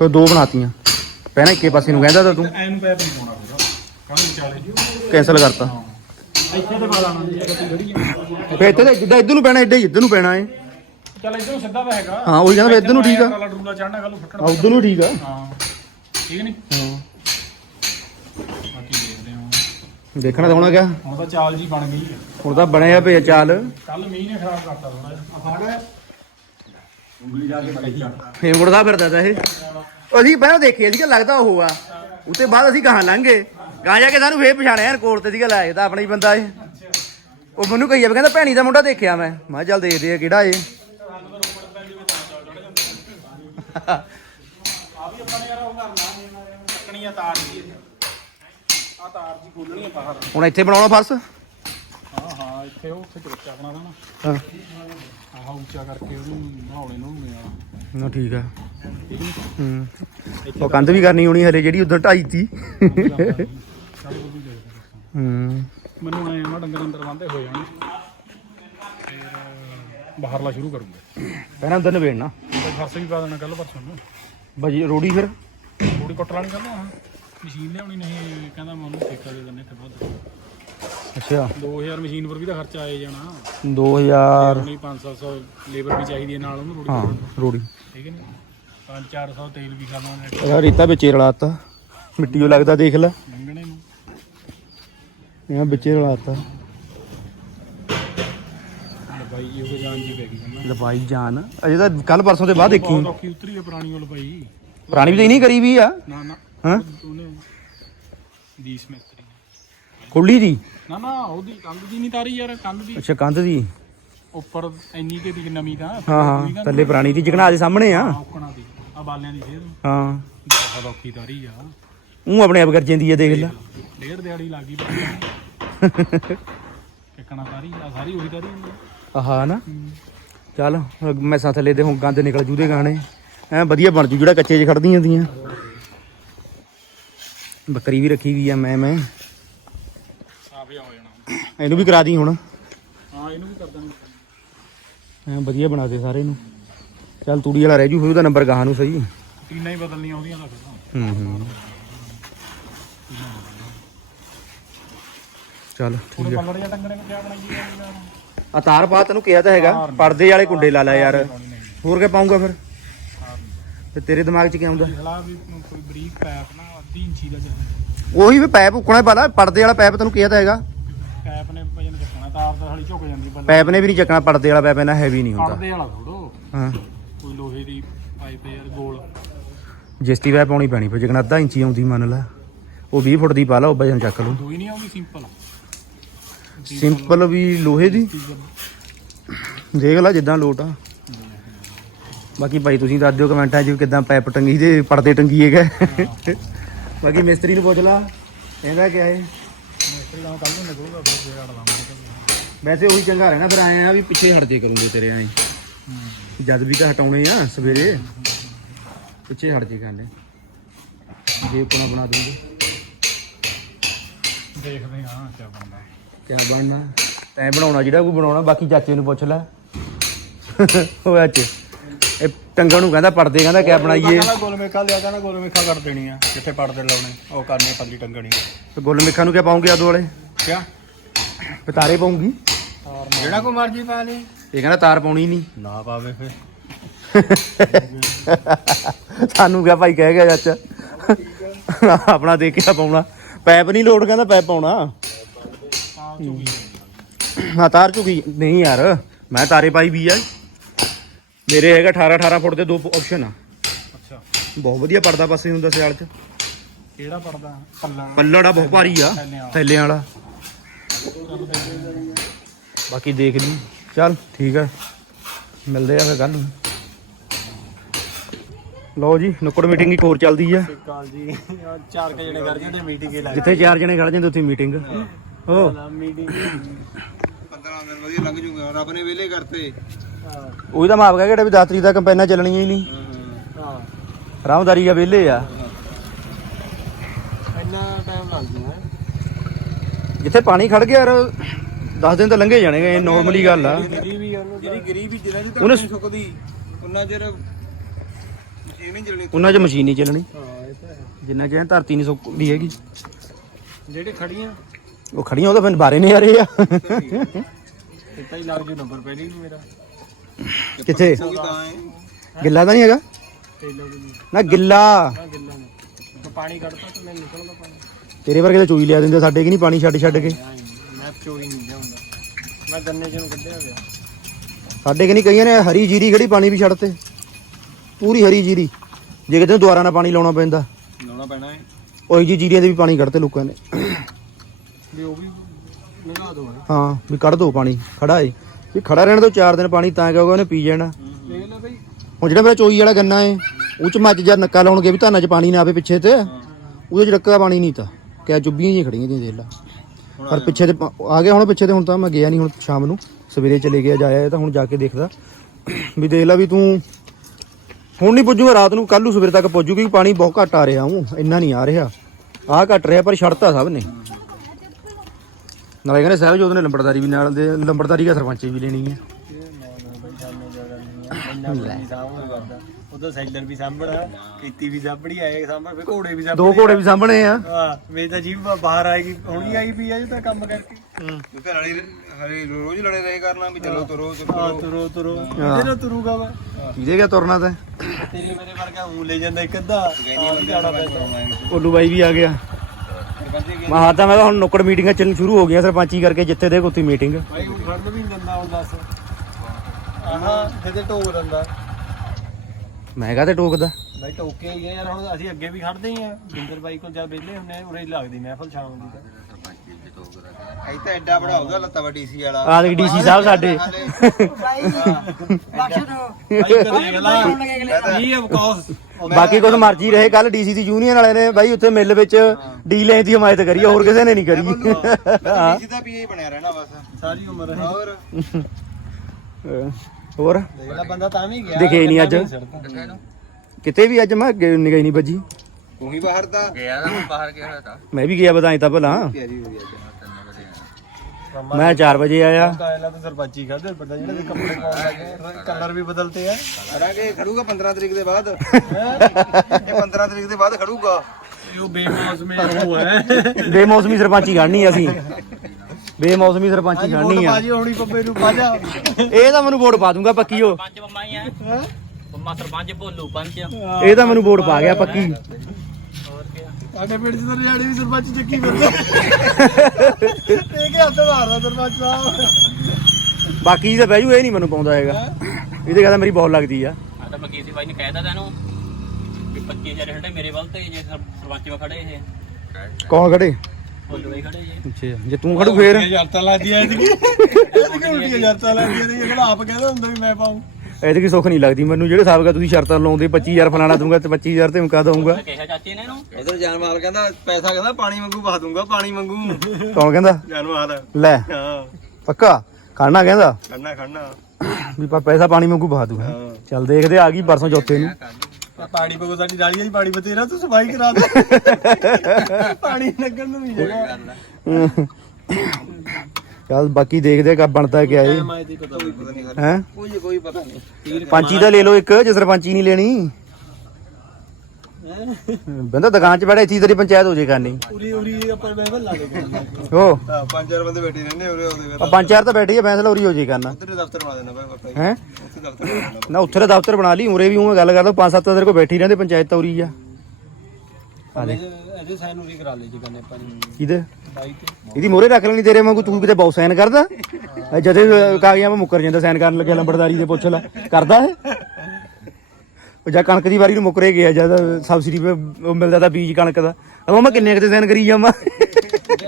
ਉਹ ਦੋ ਬਣਾਤੀਆਂ। ਪਹਿਲਾਂ ਇੱਕੇ ਪਾਸੇ ਨੂੰ ਕਹਿੰਦਾ ਤਾਂ ਤੂੰ। ਐਨੂੰ ਪੈਪ ਨਹੀਂ ਪਾਉਣਾ ਫਿਰ ਕਾਹਨੂੰ ਵਿਚਾਲੇ? ਕੈਨਸਲ ਕਰਤਾ। ਇੱਥੇ ਤੇ ਪਾ ਲਾਣਾ ਜੀ ਇੱਥੇ ਤਾਂ ਜਿੱਦਾਂ ਇੱਧਰ ਨੂੰ ਪੈਣਾ ਹੀ ਇੱਧਰ ਨੂੰ ਪੈਣਾ ਏ ਚੱਲ ਇੱਧਰ ਨੂੰ ਸਿੱਧਾ ਤਾਂ ਹੈਗਾ। ਹਾਂ, ਉਹੀ ਕਹਿੰਦਾ ਇੱਧਰ ਨੂੰ ਠੀਕ ਆ। ਟਰਾਲਾ ਟਰੂਲਾ ਚੜਨਾ ਕੱਲ ਨੂੰ ਆ ਫੱਟਣਾ ਉੱਧਰ ਨੂੰ ਠੀਕ ਆ। ਹਾਂ ਠੀਕ ਨਹੀਂ ਹਾਂ। ਬਾਕੀ ਦੇਖਦੇ ਹਾਂ। ਦੇਖਣਾ ਤਾਂ ਹੋਣਾ ਕਿਆ। ਹੁਣ ਤਾਂ ਚਾਲ ਜੀ ਬਣ ਗਈ ਹੈ ਹੁਣ ਤਾਂ ਬਣਿਆ ਪਿਆ ਚਾਲ। ਕੱਲ ਮੀਂਹ ਨੇ ਖਰਾਬ ਕਰਤਾ ਥੋੜਾ ਜਿਹਾ। ਆ ਫੜ। ਉਂਗਲੀ ਜਾ ਕੇ ਕਹੀ ਫੇਰ ਮੁੜਦਾ ਫਿਰਦਾ ਤਾ ਇਹ। ਅਸੀਂ ਪਹਿਲਾਂ ਦੇਖਿਆ ਸੀਗਾ ਲੱਗਦਾ ਉਹ ਆ। ਉਤੇ ਬਾਅਦ ਅਸੀਂ ਕਹਾਂ ਲੰਘੇ। ਗਾਂ ਜਾ ਕੇ ਸਾਨੂੰ ਫੇਰ ਪਛਾਣਿਆ ਯਾਰ ਕੋਲ ਤੇ ਸੀਗਾ ਲੈ ਇਹ ਤਾਂ ਆਪਣਾ ਹੀ ਬੰਦਾ ਏ ਉਹ ਮੈਨੂੰ ਕਹੀ ਜਾਵੇ ਕਹਿੰਦਾ ਭੈਣੀ ਦਾ ਮੁੰਡਾ ਦੇਖਿਆ ਮੈਂ। ਮੈਂ ਕਿਹਾ ਚੱਲ ਦੇਖਦੇ ਆ ਕਿਹੜਾ ਏ ਆ ਵੀ ਆਪਾਂ ਨੇ ਯਾਰ ਉਹ ਕਰਨਾ ਚੱਕਣੀ ਆ ਤਾਰ ਜੀ। ਆ ਤਾਰ ਜੀ ਖੋਲਣੀ ਆ ਬਾਹਰ। ਹੁਣ ਇੱਥੇ ਬਣਾਉਣਾ ਫਰਸ? ਹਾਂ ਹਾਂ ਇੱਥੇ ਉਹ ਉੱਥੇ ਚਰਚਾ ਬਣਾ ਦੇਣਾ। ਹਾਂ। ਆਹ ਉੱਚਾ ਕਰਕੇ ਉਹਨੂੰ ਬਣਾਉਣੇ ਨੂੰ ਮਿਆ ਨਾ ਠੀਕ ਆ। ਠੀਕ ਨਹੀਂ ਹੂੰ। ਉਹ ਕੰਧ ਵੀ ਕਰਨੀ। ਹੋਣੀ ਹਲੇ ਜਿਹੜੀ ਉਧਰ ਢਾਈ ਤੀ। ਹੂੰ। ਮੈਨੂੰ ਐ ਨਾ ਡੰਗਰ ਅੰਦਰ ਬੰਦੇ ਹੋ ਜਾਣ ਫਿਰ ਬਾਹਰਲਾ ਸ਼ੁਰੂ ਕਰੂੰਗਾ। ਪਹਿਲਾਂ ਅੰਦਰ ਨਵੇੜਨਾ ਫਰਸ਼ ਵੀ ਪਾ ਦੇਣਾ ਕੱਲ ਪਰਸੋਂ ਨੂੰ। ਬਜੀ ਰੋੜੀ ਫਿਰ? ਥੋੜੀ ਕੁੱਟ ਲਾਣੀ ਕਹਿੰਦਾ ਹਾਂ। ਮਸ਼ੀਨ ਲਿਆਉਣੀ ਨਹੀਂ ਕਹਿੰਦਾ ਮੈਂ ਉਹਨੂੰ ਠੇਕਾ ਦੇ ਤੇ ਬਾਅਦ ਅੱਛਾ। 2000 ਮਸ਼ੀਨ ਪਰ ਵੀ ਤਾਂ ਖਰਚਾ ਆਏ ਜਾਣਾ। 2000 ਨਹੀਂ 500 ਲੇਬਰ ਵੀ ਚਾਹੀਦੀ ਹੈ ਨਾਲ ਉਹਨੂੰ ਰੋੜੀ ਹਾਂ ਰੋੜੀ। ਠੀਕ ਹੈ ਨਾ? 5-400 ਤੇਲ ਵੀ ਖਾਣਾ ਇਹਦਾ ਰੀਤਾ ਵਿੱਚੇ ਰਲਾਤਾ ਮਿੱਟੀ ਉਹ ਲੱਗਦਾ ਦੇਖ ਲੈ। ਲੰਘਣੇ ਨੂੰ। ਇਹ ਵਿੱਚੇ ਰਲਾਤਾ ਲਬਾਈ ਉਹ ਜਾਨ ਜੀ ਪੈ ਗਈ ਕਹਿੰਦਾ ਲਪਾਈ ਜਾਨ। ਅਜੇ ਤਾਂ ਕੱਲ ਪਰਸੋਂ ਤੇ ਬਾਅਦ ਦੇਖੀ। ਬਹੁਤ ਔਖੀ ਉਤਰੀ ਹੈ ਪੁਰਾਣੀ ਉਹ ਲਬਾਈ ਪੁਰਾਣੀ ਵੀ ਤਾਂ ਨਹੀਂ ਕਰੀ ਵੀ ਆ। ਨਾ ਨਾ। ਹਾਂ? ਉਹਨੇ ਦੀ ਸਮੈਤਰੀ ਕੁੱਲੀ ਦੀ? ਨਾ ਨਾ ਉਹਦੀ ਕੰਧ ਦੀ ਨਹੀਂ ਤਾਰੀ ਯਾਰ ਕੰਧ ਦੀ। ਅੱਛਾ ਕੰਧ ਦੀ। ਉੱਪਰ ਇੰਨੀ ਕੇ ਦੀ ਨਵੀਂ ਤਾਂ। ਹਾਂ ਹਾਂ ਥੱਲੇ ਪੁਰਾਣੀ ਦੀ ਜਗਣਾ ਦੇ ਸਾਹਮਣੇ ਆ। ਔਕਣਾ ਦੀ। ਆ ਬਾਲਿਆਂ ਦੀ ਫੇਰ ਹਾਂ। ਬਹੁਤ ਔਖੀ ਤਾਰੀ ਆ। ਉਹ ਆਪਣੇ ਆਪ ਕਰ ਜਾਂਦੀ ਆ ਦੇਖ ਲੈ। ਡੇਢ ਦਿਹਾੜੀ ਲੱਗ ਕਿੱਕਣਾ ਤਾਰੀ ਆ ਸਾਰੀ ਉਹੀ ਤਾਰੀ ਹੁੰਦੀ ਆ। ਆਹਾ ਨਾ ਚੱਲ ਮੈਸਾਂ ਥੱਲੇ ਤੇ ਹੁਣ ਗੰਦ ਨਿਕਲ ਜੂਦੇ ਗਾਣੇ। ਐ ਵਧੀਆ ਬਣ ਜੂ ਜਿਹੜਾ ਕੱਚੇ 'ਚ ਖੜਦੀਆਂ ਹੁੰਦੀਆਂ। ਬੱਕਰੀ ਵੀ ਰੱਖੀ ਵੀ ਆ ਮੈਂ ਮੈਂ। ਸਾਫ਼ ਜਿਹਾ ਹੋ ਜਾਣਾ ਇਹਨੂੰ ਵੀ ਕਰਾ ਦੀ ਹੁਣ। ਹਾਂ ਇਹਨੂੰ ਵੀ ਕਰ ਦੇਣਾ ਐ ਵਧੀਆ ਬਣਾ ਦੇ ਸਾਰੇ ਨੂੰ ਚੱਲ ਤੂੜੀ ਵਾਲਾ ਰਹਿ ਜੂ ਫਿਰ ਉਹਦਾ ਨੰਬਰ ਗਾਹਾਂ ਨੂੰ ਸਹੀ। ਟੀਨਾਂ ਹੀ ਬਦਲਣੀਆਂ ਉਹਦੀਆਂ ਤਾਂ ਫਿਰ ਹੂੰ ਹੂੰ। ਚੱਲ ਠੀਕ ਹੈ ਆ ਤਾਰ ਪਾ ਤੈਨੂੰ ਕਿਹਾ ਤਾਂ ਹੈਗਾ ਪਰਦੇ ਵਾਲੇ ਕੁੰਡੇ ਲਾ ਲੈ ਯਾਰ। ਹੋਰ ਕੀ ਪਾਉਂਗਾ ਫਿਰ? ਤੇ ਤੇਰੇ ਦਿਮਾਗ 'ਚ ਕੀ ਆਉਂਦਾ? ਸਲਾਹ ਵੀ ਕੋਈ ਬਰੀਕ ਪੈਪ ਨਾ ਅੱਧੀ ਇੰਚੀ ਦਾ ਜਿਹੜਾ ਉਹੀ ਵੀ ਪੈਪ ਉੱਕਣਾ ਪਾ ਲਾ ਪਰਦੇ ਵਾਲਾ ਪੈਪ ਤੈਨੂੰ ਕਿਹਾ ਤਾਂ ਹੈਗਾ। ਪੈਪ ਨੇ ਵਜਨ ਚੱਕਣਾ ਤਾਰ ਤਾਂ ਹਲੀ ਝੁਕ ਜਾਂਦੀ ਬੱਲੇ ਪੈਪ ਨੇ ਵੀ ਨਹੀਂ ਚੱਕਣਾ ਪਰਦੇ ਵਾਲਾ ਪੈਪ ਇਹਨਾਂ ਹੈਵੀ ਨਹੀਂ ਹੁੰਦਾ। ਪੜਦੇ ਵਾਲਾ ਥੋੜੋ ਹਾਂ। ਕੋਈ ਲੋਹੇ ਦੀ ਪਾਈਪ ਯਾਰ ਗੋਲ। ਜਿਸਤੀ ਪੈਪ ਪਾਉਣੀ ਪੈਣੀ ਫਿਰ ਜਿਕਣਾ ਅੱਧਾ ਇੰਚੀ ਆਉਂਦੀ ਮੰਨ ਲੈ ਉਹ 20 ਫੁੱਟ ਦੀ ਪਾ ਲਾ ਉਹ ਵਜਨ ਚੱਕ ਲੂ ਦੋਈ ਨਹੀਂ ਆਉਂਦੀ ਸਿੰਪਲ ਸਿੰਪਲ ਵੀ ਲੋਹੇ ਦੀ। ਦੇਖ ਲੈ ਜਿੱਦਾਂ ਲੋਟ ਆ। ਬਾਕੀ ਭਾਈ ਤੁਸੀਂ ਦੱਸ ਦਿਓ ਕਮੈਂਟਾਂ 'ਚ ਵੀ ਕਿਦਾਂ ਪੈਪ ਟੰਗੀ ਦੇ, ਪਰਦੇ ਟੰਗੀਏਗਾ ਬਾਕੀ ਮਿਸਤਰੀ ਨੂੰ ਪੁੱਛ ਲਾ ਇਹਦਾ ਕਿਆ ਹੈ ਮਿਸਤਰੀ ਨਾਲ ਕੱਲ ਨੂੰ ਨਿਕਲੂਗਾ ਫਿਰ ਜਿਹੜਾ ਲਾਉਂਗੇ ਵੈਸੇ ਉਹੀ ਚੰਗਾ ਰਹਿਣਾ ਫਿਰ ਆਏ ਆ ਵੀ ਪਿੱਛੇ ਹਟ ਜੇ ਕਰੂੰਗੇ ਤੇਰੇ ਆਏ ਜਦ ਵੀ ਤਾਂ ਹਟਾਉਣੇ ਆ ਸਵੇਰੇ, ਪਿੱਛੇ ਹਟ ਜੇ ਕਰਨੇ। ਜੇ ਆਪਣਾ ਬਣਾ ਦੂੰਗੇ। ਦੇਖਦੇ ਹਾਂ ਕੀ ਬਣਦਾ। ਕਿਆ ਬਣਨਾ? ਤੈਂ ਬਣਾਉਣਾ ਜਿਹੜਾ ਕੋਈ ਬਣਾਉਣਾ ਬਾਕੀ ਚਾਚੇ ਨੂੰ ਪੁੱਛ ਲੈ। ਉਹ ਅੱਜ ਇਹ ਟੰਗਣ ਨੂੰ ਕਹਿੰਦਾ ਪੜਦੇ ਕਹਿੰਦਾ ਕਿਆ ਬਣਾਈਏ? ਕਹਿੰਦਾ ਗੋਲ ਮੇਖਾ ਲਿਆ ਕਹਿੰਦਾ ਗੋਲ ਮੇਖਾ ਕਰ ਦੇਣੀ ਆ ਜਿੱਥੇ ਪੜਦੇ ਲਾਉਣੇ ਉਹ ਕਰਨੀ ਪੱਲੀ ਟੰਗਣੀ ਤੇ ਗੁੱਲ ਮਿੱਖਾਂ ਨੂੰ ਕਿਆ ਪਾਉਂਗੇ ਆਦੂ ਵਾਲੇ? ਕਿਆ? ਪਤਾਰੇ ਪਾਉਂਗੀ। ਜਿਹੜਾ ਕੋ ਮਰਜ਼ੀ ਪਾ ਲਈ ਇਹ ਕਹਿੰਦਾ ਤਾਰ ਪਾਉਣੀ ਨਹੀਂ। ਨਾ ਪਾਵੇ ਫੇ ਸਾਨੂੰ ਕਿਆ ਭਾਈ ਕਹਿ ਗਿਆ ਚਾਚਾ? ਆਪਣਾ ਦੇਖਿਆ ਪਾਉਣਾ। ਪੈਪ ਨਹੀਂ ਲੋਡ ਕਹਿੰਦਾ ਪੈਪ ਪਾਉਣਾ। ਹਾਂ ਤਾਰ ਝੁਕੀ ਨਹੀਂ ਯਾਰ ਮੈਂ ਤਾਰੇ ਪਾਈ ਵੀ ਆ। ਮੇਰੇ ਹੈਗਾ 18 18 ਫੁੱਟ ਦੇ ਦੋ ਆਪਸ਼ਨ ਆ। ਅੱਛਾ। ਬਹੁਤ ਵਧੀਆ ਪੜਦਾ ਪਾਸੇ ਹੁੰਦਾ ਸਿਆਲ ਚ। ਕਿਹੜਾ ਪੜਦਾ ਪੱਲਾ ਪੱਲੜ ਆ ਬਹੁਤ ਭਾਰੀ ਆ। ਥੈਲਿਆਂ ਵਾਲਾ। ਹਾਂ। ਬਾਕੀ ਦੇਖ ਲਈ। ਚੱਲ ਠੀਕ ਆ। ਮਿਲਦੇ ਆ ਫਿਰ ਕੱਲ ਨੂੰ। ਲਓ ਜੀ ਨੁੱਕੜ ਮੀਟਿੰਗ ਇੱਕ ਹੋਰ ਚੱਲਦੀ ਆ। ਕਾਲ ਜੀ। ਚਾਰ ਕੇ ਜਣੇ ਕਰ ਜਾਂਦੇ ਮੀਟਿੰਗ ਹੀ ਲੱਗ ਜਿੱਥੇ ਚਾਰ ਜਣੇ ਖੜ ਜਾਂਦੇ ਉੱਥੇ ਮੀਟਿੰਗ ਹੋ ਮੀਟਿੰਗ 15 ਦਿਨ ਵਧੀਆ ਲੰਘ ਜੂਗਾ ਰੱਬ ਨੇ ਵਿਹਲੇ ਕਰਤੇ। ਉਹੀ ਤਾਂ ਮਾਪ ਕਹਿ ਕਿਹੜਾ ਵੀ 10 ਤਰੀਕ ਤੱਕ ਕੰਪੈਨਾਂ ਚੱਲਣੀਆਂ ਹੀ ਨਹੀਂ। ਹਾਂ। ਰਾਮਦਾਰੀ ਆ ਵਿਹਲੇ ਆ। ਬਣ ਜੂ ਹੈ ਜਿੱਥੇ ਪਾਣੀ ਖੜ ਗਿਆ ਯਾਰ 10 ਦਿਨ ਤਾਂ ਲੰਘੇ ਜਾਣਗੇ ਨਾਰਮਲੀ ਗੱਲ ਆ। ਉਹਨੂੰ ਜਿਹੜੀ ਗਰੀਬ ਜਿੰਨਾ ਚ ਉਹਨੇ- ਧਰਤੀ ਸੁੱਕਦੀ। ਉਹਨਾਂ ਚਿਰ ਮਸ਼ੀਨ ਨਹੀਂ ਚੱਲਣੀ। ਉਹਨਾਂ 'ਚ ਮਸ਼ੀਨ ਨਹੀਂ ਚੱਲਣੀ। ਹਾਂ ਇਹ ਤਾਂ ਹੈ। ਜਿੰਨਾ ਚਿਰ ਧਰਤੀ ਨਹੀਂ ਸੁੱਕਦੀ ਹੈਗੀ। ਜਿਹੜੇ ਖੜੀਆਂ ਉਹ ਖੜੀਆਂ ਉਹ ਤਾਂ ਫਿਰ ਬਾਰੇ ਨਹੀਂ ਆ। ਰਹੇ ਆ ਇੱਥੇ ਹੀ ਲੱਗ ਜੂ ਨੰਬਰ ਪਹਿਲੀ ਨੂੰ ਮੇਰਾ ਕਿੱਥੇ? ਹੈ ਗਿੱਲਾ ਤਾਂ ਨਹੀਂ ਹੈਗਾ? ਨਾ ਗਿੱਲਾ। ਪਾਣੀ ਕੱਢਦਾ ਤੇ ਮੈਂ ਨਿਕਲਦਾ ਪਾਣੀ ਤੇਰੇ ਵਰਗੇ ਤਾਂ ਚੋਈ ਲਿਆ ਦਿੰਦੇ ਸਾਡੇ ਕਿ ਨਹੀਂ ਪਾਣੀ ਛੱਡ ਛੱਡ ਕੇ? ਹਾਂ ਮੈਂ ਚੋਰੀ ਨਹੀਂ ਜਾਂਦਾ ਮੈਂ ਗੰਨੇ ਚ ਨੂੰ ਕੱਢਿਆ ਹੋਇਆ ਸਾਡੇ ਕਿ ਨਹੀਂ ਕਈਆਂ ਨੇ ਹਰੀ ਜੀਰੀ ਖੜੀ ਪਾਣੀ ਵੀ ਛੱਡਤੇ? ਪੂਰੀ ਹਰੀ ਜੀਰੀ। ਜੇ ਕਿਤੇ ਦੁਬਾਰਾ ਨਾ ਪਾਣੀ ਲਾਉਣਾ ਪੈਂਦਾ। ਲਾਉਣਾ ਪੈਣਾ ਹੈ ਉਹੀ ਜੀ ਜੀਰੀਆਂ ਦੇ ਵੀ ਪਾਣੀ ਕੱਢਤੇ ਲੋਕਾਂ ਨੇ। ਵੀ ਉਹ ਵੀ ਨਿਗਾਹ ਦੋ ਹੈ ਵੀ ਕੱਢ ਦੋ ਪਾਣੀ ਖੜਾ ਏ। ਵੀ ਖੜਾ ਰਹਿਣ ਤੋਂ 4 ਦਿਨ ਪਾਣੀ ਤਾਂ ਕਿਉਂਕਿ ਉਹਨੇ ਪੀ ਜਾਣਾ। ਦੇਖ ਲੈ ਬਈ। ਹੁਣ ਜਿਹੜਾ ਮੇਰਾ ਚੋਈ ਵਾਲਾ ਗੰਨਾ ਏ ਉਹ ਚ ਮੱਝ ਜਦ ਨੱਕਾ ਲਾਉਣਗੇ ਵੀ ਧਾਨਾਂ ਚ ਪਾਣੀ ਨਾ ਆਵੇ ਪਿੱਛੇ ਤੇ। ਉਹਦੇ ਚ ਡੱਕਾ ਪਾਣੀ ਨਹੀਂ ਤਾਂ। ਕਿਆ ਚੁੱਭੀਆਂ ਜਿਹੀਆਂ ਖੜੀਆਂ ਦੀਆਂ ਦੇਖ ਲਾ। ਪਰ ਪਿੱਛੇ ਤੇ ਪ- ਆ ਗਿਆ ਹੁਣ ਪਿੱਛੇ ਤੇ ਹੁਣ ਤਾਂ ਮੈਂ ਗਿਆ ਨਹੀਂ ਹੁਣ ਸ਼ਾਮ ਨੂੰ। ਸਵੇਰੇ ਚਲੇ ਗਿਆ ਜਾਇਆ ਤਾਂ ਹੁਣ ਜਾ ਕੇ ਦੇਖਦਾ। ਵੀ ਦੇਖ ਲਾ ਵੀ ਤੂੰ ਹੁਣ ਨਹੀਂ ਪੁੱਜੂਗਾ ਰਾਤ ਨੂੰ ਕੱਲ ਨੂੰ ਸਵੇਰੇ ਤੱਕ ਪੁੱਜੂ ਕਿਉਂਕਿ ਪਾਣੀ ਬਹੁਤ ਘੱਟ ਆ ਰਿਹਾ ਹੂੰ ਇੰਨਾ ਨਹੀਂ ਆ ਰਿਹਾ। ਆ ਘੱਟ ਰਿਹਾ ਪਰ ਛੱਡਤਾ ਸਭ ਨੇ। ਨਾਲੇ ਕਹਿੰਦੇ ਸਾਹਿਬ ਜੀ ਉਹਨੇ ਲੰਬੜਦਾਰੀ ਵੀ ਨਾਲ ਦੇ ਲੰਬੜਦਾਰੀ ਦਾ ਸਰਪੰਚ ਵੀ ਲੈਣੀ ਹੈ। ਉਹਦਾ ਸੈਲਰ ਵੀ ਸਾਂਭਣਾ ਕੀਤੀ ਵੀ ਸਾਂਭਣੀ ਆਏ ਸਾਂਭਣ ਫਿਰ ਘੋੜੇ ਵੀ ਦੋ ਘੋੜੇ ਵੀ ਸਾਹਮਣੇ ਆ। ਹਾਂ ਮੇਰੀ ਤਾਂ ਜੀਭ ਬਾਹਰ ਆਏਗੀ ਹੁਣੀ ਆਈ ਵੀ ਆ ਜੀ ਤਾਂ ਕੰਮ ਕਰਕੇ। ਘਰ ਵਾਲੀ ਹਰੇ ਰੋਜ਼ ਲੜੇ ਰਹੇ ਕਰਨਾ ਵੀ ਚਲੋ ਤੁਰੋ ਹਾਂ ਤੁਰੋ। ਤੁਰੋ ਤੁਰੋ। ਹਾਂ। ਜਿਹੜਾ ਤੁਰੂਗਾ ਵਾ। ਕਿਹਦੇ ਗਿਆ ਤੁਰਨਾ ਤਾਂ? ਤੇਰੇ ਮੇਰੇ ਵਰਗਾ ਊਂ ਲੈ ਜਾਂਦਾ ਇੱਕ ਅੱਧਾ ਕੋਲੂ ਬਾਈ ਵੀ ਆ ਗਿਆ। ਮੈਂ ਹਾਂ ਤਾਂ ਮੈਂ ਕਿਹਾ ਹੁਣ ਨੁੱਕੜ ਮੀਟਿੰਗਾਂ ਚੱਲਣ ਸ਼ੁਰੂ ਹੋ ਗਈਆਂ ਸਰਪੰਚੀ ਕਰਕੇ ਜਿੱਥੇ ਦੇ ਉੱਥੇ ਮੀਟਿੰਗ। ਭਾਈ ਹੁਣ ਖੜਨ ਵੀ ਨਹੀਂ ਦਿੰਦਾ ਉਹ ਦੱਸ। ਆਹਾਂ ਕਿਤੇ ਟੋਕ ਦਿੰਦਾ। ਮੈਂ ਕਹਤੇ ਟੋਕਦਾ। ਭਾਈ ਟੋਕੇ ਹੀ ਆ ਯਾਰ ਹੁਣ ਅਸੀਂ ਅੱਗੇ ਵੀ ਖੜਦੇ ਹੀ ਆ। ਜਿੰਦਰ ਬਾਈ ਕੋਲ ਜਦ ਵਿਹਲੇ ਹੁੰਨੇ ਉਰੇ ਹੀ ਲੱਗਦੀ ਮਹਿਫਲ ਸ਼ਾਮ ਦੀ ਤਾਂ। ਐ ਤਾਂ ਐਡਾ ਬੜਾ ਹੋਗਾ ਲੱਤਾ ਵਾ ਡੀਸੀ ਵਾਲਾ। ਆ ਦੇਖ ਡੀਸੀ ਸਾਹਿਬ ਸਾਡੇ। ਭਾਈ ਕਦੇ ਅਗਲਾ ਕੀ ਆ ਬਕੌਸ? ਬਾਕੀ ਕੁਝ ਮਰਜ਼ੀ ਰਹੇ ਕੱਲ ਡੀਸੀ ਦੀ ਯੂਨੀਅਨ ਵਾਲਿਆਂ ਨੇ ਬਾਈ ਉੱਥੇ ਮਿੱਲ ਵਿੱਚ ਡੀਲੇ ਦੀ ਹਮਾਇਤ ਕਰੀ ਹੋਰ ਕਿਸੇ ਨੇ ਨਹੀਂ ਕਰੀ। ਹਾਂ। ਡੀਸੀ ਦਾ ਪੀਏ ਬਣਿਆ ਰਹਿਣਾ ਬਸ। ਸਾਰੀ ਉਮਰ ਹੈ। ਹੋਰ? ਹੋਰ? ਜਿਹੜਾ ਬੰਦਾ ਤਾਂ ਵੀ ਗਿਆ। ਦਿਖੇ ਨਹੀਂ ਅੱਜ। ਕਿਤੇ ਵੀ ਅੱਜ ਮੈਂ ਨਿਗਾਹ ਨਹੀਂ ਵੱਜੀ। ਤੂੰ ਹੀ ਬਾਹਰ ਦਾ। ਗਿਆ ਨਾ ਬਾਹਰ ਗਿਆ ਹੋਇਆ ਤਾਂ। ਮੈਂ ਵੀ ਗਿਆ ਬਤਾਈ ਤਾਂ ਭਲਾ। ਤਿਆਰੀ ਹੋ ਗਿਆ ਮੈਂ 4 ਵਜੇ ਆਇਆ। ਕਾਇਲਾ ਤਾਂ ਸਰਪੰਚੀ ਕਰਦੇ ਪਤਾ ਜਿਹੜੇ ਦੇ ਕੱਪੜੇ ਪਾਉਣ ਲੱਗੇ ਕਲਰ ਵੀ ਬਦਲਤੇ ਆ। ਕਰਾਂਗੇ ਖੜੂਗਾ 15 ਤਰੀਕ ਦੇ ਬਾਅਦ। ਇਹ 15 ਤਰੀਕ ਦੇ ਬਾਅਦ ਖੜੂਗਾ। ਇਹ ਬੇਮੌਸਮੇ ਉਹ ਹੈ। ਬੇਮੌਸਮੀ ਸਰਪੰਚੀ ਖੜਨੀ ਅਸੀਂ। ਬੇਮੌਸਮੀ ਸਰਪੰਚੀ ਖੜਨੀ ਆ। ਬਾਜੀ ਹੋਣੀ ਪੱਬੇ ਨੂੰ ਬਾਜਾ ਇਹ ਤਾਂ ਮੈਨੂੰ ਵੋਟ ਪਾ ਦੂੰਗਾ ਪੱਕੀ ਉਹ। ਪੰਜ ਮੰਮਾ ਹੀ? ਆ ਮੰਮਾ ਸਰਪੰਚ ਭੋਲੂ ਪੰਜ। ਇਹ ਤਾਂ ਮੈਨੂੰ ਵੋਟ ਪਾ ਗਿਆ ਪੱਕੀ। ਸਾਡੇ ਪਿੰਡ ਚ ਤਾਂ ਰਿਆੜੀ ਵੀ ਸਰਪੰਚ ਚੱਕੀ ਫਿਰਦੇ। ਇਹ ਕਿ ਹੱਥ ਮਾਰਦਾ ਸਰਪੰਚ ਸਾਹਿਬ। ਬਾਕੀ ਤਾਂ ਬਹਿਜੂ ਇਹ ਨਹੀਂ ਮੈਨੂੰ ਪਾਉਂਦਾ ਹੈਗਾ। ਇਹਦੇ ਕਹਿੰਦਾ ਮੇਰੀ ਬਹੁਤ ਲੱਗਦੀ ਆ। ਆ ਤਾਂ ਮਕੀਰ ਸੀ ਬਾਈ ਨੇ ਕਹਿਤਾ ਤੈਨੂੰ ਵੀ 25000 ਖੜੇ ਮੇਰੇ ਵੱਲ ਤੇ ਜੇ ਸਰ- ਸਰਪੰਚ ਵਾ ਖੜੇ ਇਹ। ਕੌਣ ਖੜੇ? ਜੇ ਜੇ ਤੂੰ ਖੜੂ ਫੇਰ। ਜਰਤਾ ਲਾਦੀ ਐ ਇਹਦੀ ਇਹਦੀ ਉਲਟੀ ਜਰਤਾ ਲਾਦੀ ਐ ਜਿਹੜਾ ਆਪ ਕਹਿੰਦਾ ਹੁੰਦਾ ਵੀ ਮੈਂ ਪਾਉਂ। ਇਹਦੇ ਕੀ ਸੁੱਖ ਨਹੀਂ ਲੱਗਦੀ। ਮੈਨੂੰ ਜਿਹੜੇ ਹਿਸਾਬ ਤੁਸੀਂ ਸ਼ਰਤਾਂ ਲਾਉਂਦੇ 25000 ਫਲਾਣਾ ਦੂੰਗਾ ਤੇ 25000 ਤੇ ਮੁਕਾ ਦਊਂਗਾ। ਕਿਹਾ ਚਾਚੇ ਨੇ ਇਹਨੂੰ? ਉਧਰ ਜਾਨਮਾਲ ਕਹਿੰਦਾ ਪੈਸਾ ਕਹਿੰਦਾ ਪਾਣੀ ਵਾਂਗੂ ਪਾ ਦੂੰਗਾ ਪਾਣੀ ਵਾਂਗੂ। ਕੌਣ ਕਹਿੰਦਾ? ਜਾਨਮਾਲ। ਲੈ। ਹਾਂ। ਪੱਕਾ? ਖਾਣਾ ਕਹਿੰਦਾ? ਖੜਨਾ ਖੜਨਾ। ਵੀ ਪਾ ਪੈਸਾ ਪਾਣੀ ਵਾਂਗੂ ਬਹਾ ਦੂੰਗਾ ਹਾਂ। ਚੱਲ ਦੇਖਦੇ ਆ ਗਈ ਪਰਸੋਂ ਚੌਥੇ ਨੂੰ। ਪਾਣੀ ਪਗੋ ਸਾਡੀ ਡਾਲੀ ਵਾਲੀ ਪਾਣੀ ਬਤੇਰਾ ਤੂੰ ਸਫ਼ਾਈ ਕਰਾ ਦੇ। ਪਾਣੀ ਲੱਗਣ ਨੂੰ ਨਹੀਂ ਜਗ੍ਹਾ ਚੱਲ ਬਾਕੀ ਦੇਖਦੇ ਆ ਕਾ ਬਣਦਾ ਕਿਆ ਨਹੀਂ ਹੈ? ਕੋਈ ਕੋਈ ਪਤਾ ਨਹੀਂ। ਪੰਚੀ ਤਾਂ ਲੈ ਲਓ ਇੱਕ ਜੇ ਸਰਪੰਚੀ ਨਹੀਂ ਲੈਣੀ। ਬੰਦਾ ਦੁਕਾਨ 'ਚ ਬੈਠਾ ਇੱਥੇ ਤੇਰੀ ਪੰਚਾਇਤ ਹੋ ਜੇ ਕਰਨੀ। ਉਰੀ ਉਰੀ ਆਪਾਂ ਮਹਿਫਲ ਲਾ ਦੇ ਹੋ। ਪੰਜ ਚਾਰ ਬੰਦੇ ਬੈਠੇ ਰਹਿੰਦੇ ਉਰੇ ਆਉਂਦੇ ਆ ਪੰਜ ਚਾਰ ਤਾਂ ਬੈਠੀ ਆ ਫੈਸਲਾ ਉਰੀ ਹੋ ਜੇ ਕਰਨਾ। ਉੱਧਰ ਦਫ਼ਤਰ ਬਣਾ ਦੇਣਾ ਪਾਪਾ ਜੀ ਹੈ। ਉੱਥੇ ਦਫ਼ਤਰ ਬਣਾ ਦੇਣਾ। ਨਾ ਉੱਥੇ ਦਾ ਦਫ਼ਤਰ ਬਣਾ ਲਈ ਉਰੇ ਵੀ ਉਹ ਗੱਲ ਕਰਦਾ ਪੰਜ ਸੱਤ ਤੇਰੇ ਕੋਲ ਬੈਠੀ ਰਹਿੰਦੇ ਪੰਚਾਇਤ ਤਾਂ ਉਰੀ ਆ। ਆ ਦੇ ਇਹਦੇ ਸਾਈਨ ਉਰੀ ਕਰਾ ਲੈ ਜੀ ਕੰਨੇ ਆਪਾਂ ਨੇ ਕਿਹਦੇ? ਬਾਈ ਤੇ। ਇਹਦੀ ਮੋਰੇ ਰੱਖ ਲੈਣੀ ਤੇਰੇ ਵਾਂਗੂ ਤੂੰ ਕਿਤੇ ਬਹੁਤ ਸਾਈਨ ਕਰਦਾ? ਜਦੇ ਕਾਗਜ਼ਾਂ 'ਤੇ ਮੁੱਕਰ ਜਾਂਦਾ ਸਾਈਨ ਕਰਨ ਲੱਗਿਆ ਲੰਬੜਦਾਰੀ ਦੇ ਪੁੱਛ ਲੈ। ਕਰਦਾ ਹੈ ਉਹ ਜਾਂ ਕਣਕ ਦੀ ਵਾਰੀ ਨੂੰ ਮੁੱਕਰੇ ਗਿਆ ਜਦ ਸਬਸਿਡੀ ਪੇ ਉਹ ਮਿਲਦਾ ਤਾਂ ਬੀਜ ਕਣਕ ਦਾ। ਅਬ ਮੈਂ ਕਿੰਨੇ ਕਿਤੇ ਸਾਈਨ ਕਰੀ ਜਾਵਾਂ?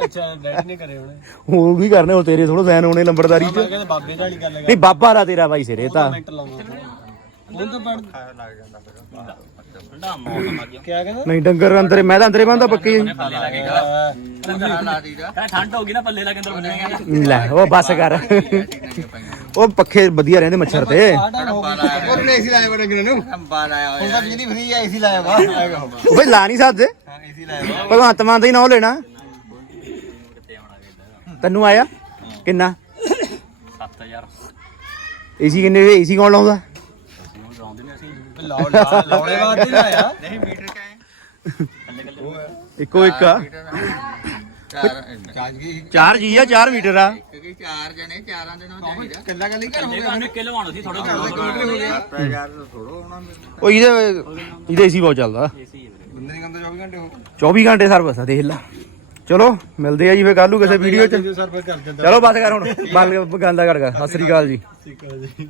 ਅੱਛਾ ਡੈਡੀ ਨੇ ਕਰੇ ਹੋਣੇ। ਹੋਰ ਵੀ ਕਰਨੇ ਉਹ ਤੇਰੇ ਥੋੜਾ ਸਾਈਨ ਹੋਣੇ ਲੰਬੜਦਾਰੀ 'ਚ। ਮੈਂ ਕਹਿੰਦਾ ਬਾਬੇ ਵਾਲੀ ਗੱਲ ਕਰ ਨਹੀਂ ਬਾਬਾ ਦਾ ਤੇਰਾ ਬਾਈ ਸਿਰੇ ਤਾਂ ਮਿੰਟ ਲਾਉਂਦਾ। ਉਹ ਤਾਂ ਪੜ ਠੰਡਾ ਮੌਸਮ ਆ ਗਿਆ ਕਿਆ ਕਹਿੰਦਾ? ਨਹੀਂ ਡੰਗਰ ਅੰਦਰੇ ਮੈਂ ਤਾਂ ਅੰਦਰੇ ਬੰਦਾ ਪੱਕੀ। ਪੱਲੇ ਲੱਗੇਗਾ ਕਹਿੰਦਾ ਠੰਡ ਹੋ ਗਈ ਨਾ ਪੱਲੇ ਲੱਗ ਅੰਦਰ ਬੰਨੇਗਾ ਲੈ ਉਹ ਬਸ ਕਰ। ਉਹ ਪੱਖੇ ਵਧੀਆ ਰਹਿੰਦੇ ਮੱਛਰ ਤੇ। ਉਹਨੇ ਏਸੀ ਲਾਇਆ ਵਾ ਡੰਗਰੇ ਨੂੰ। ਕੰਬਾ ਲਾਇਆ ਹੋਇਆ। ਹੁਣ ਤਾਂ ਬਿਜਲੀ ਫਰੀ ਆ ਏਸੀ ਲਾਇਆ ਵਾ। ਉਹ ਬਈ ਲਾ ਨਹੀਂ ਸਕਦੇ। ਹਾਂ ਏਸੀ ਲਾਇਆ ਭਗਵੰਤ ਮਾਨ ਦਾ ਹੀ ਨਾਂ ਲੈਣਾ। ਤੈਨੂੰ ਆਇਆ? ਕਿੰਨਾ? 7000 ਏਸੀ ਕਿੰਨੇ ਏਸੀ ਕੌਣ ਲਾਉਂਦੇ? ਲਾਉਣੇ ਨਹੀਂ ਮੀਟਰ ਕਾ ਕੱਲੇ ਇੱਕੋ ਇੱਕ ਆ। ਚਾਰ ਚਾਰ ਕੀ? ਚਾਰ ਜੀ ਆ? 4 ਮੀਟਰ ਆ। ਕਿ? ਚਾਰ ਜਣੇ ਚਾਰਾਂ ਦੇ ਨਾਲ ਚਾਹੀਦਾ ਕੱਲਾ ਕੱਲੀ ਘਰ ਕੱਲੇ ਕੰਨ ਕੇ ਲਵਾਉਣਾ ਸੀ ਥੋੜਾ ਹੋਣਾ ਉਹ ਇਹਦੇ ਇਹਦੇ ਏਸੀ ਬਹੁਤ ਚੱਲਦਾ। ਬੰਦੇ ਨਹੀਂ ਕੰਦੇ 24 ਘੰਟੇ ਹੋ 24 ਘੰਟੇ ਸਰਵਿਸ ਆ ਦੇਖ ਲੈ। ਚਲੋ ਮਿਲਦੇ ਆ ਜੀ ਫੇ ਕੱਲ ਨੂੰ ਕਿਸੇ ਵੀਡੀਓ 'ਚ। ਸਰਵਰ ਕਰ ਦਿੰਦਾ। ਚਲੋ ਬਸ ਕਰ ਹੁਣ। ਬੰਦ ਗੰਦਾ ਕਰ ਗਾ ਸਤਿ ਸ੍ਰੀ ਅਕਾਲ ਜੀ। ਠੀਕ ਹੈ ਜੀ।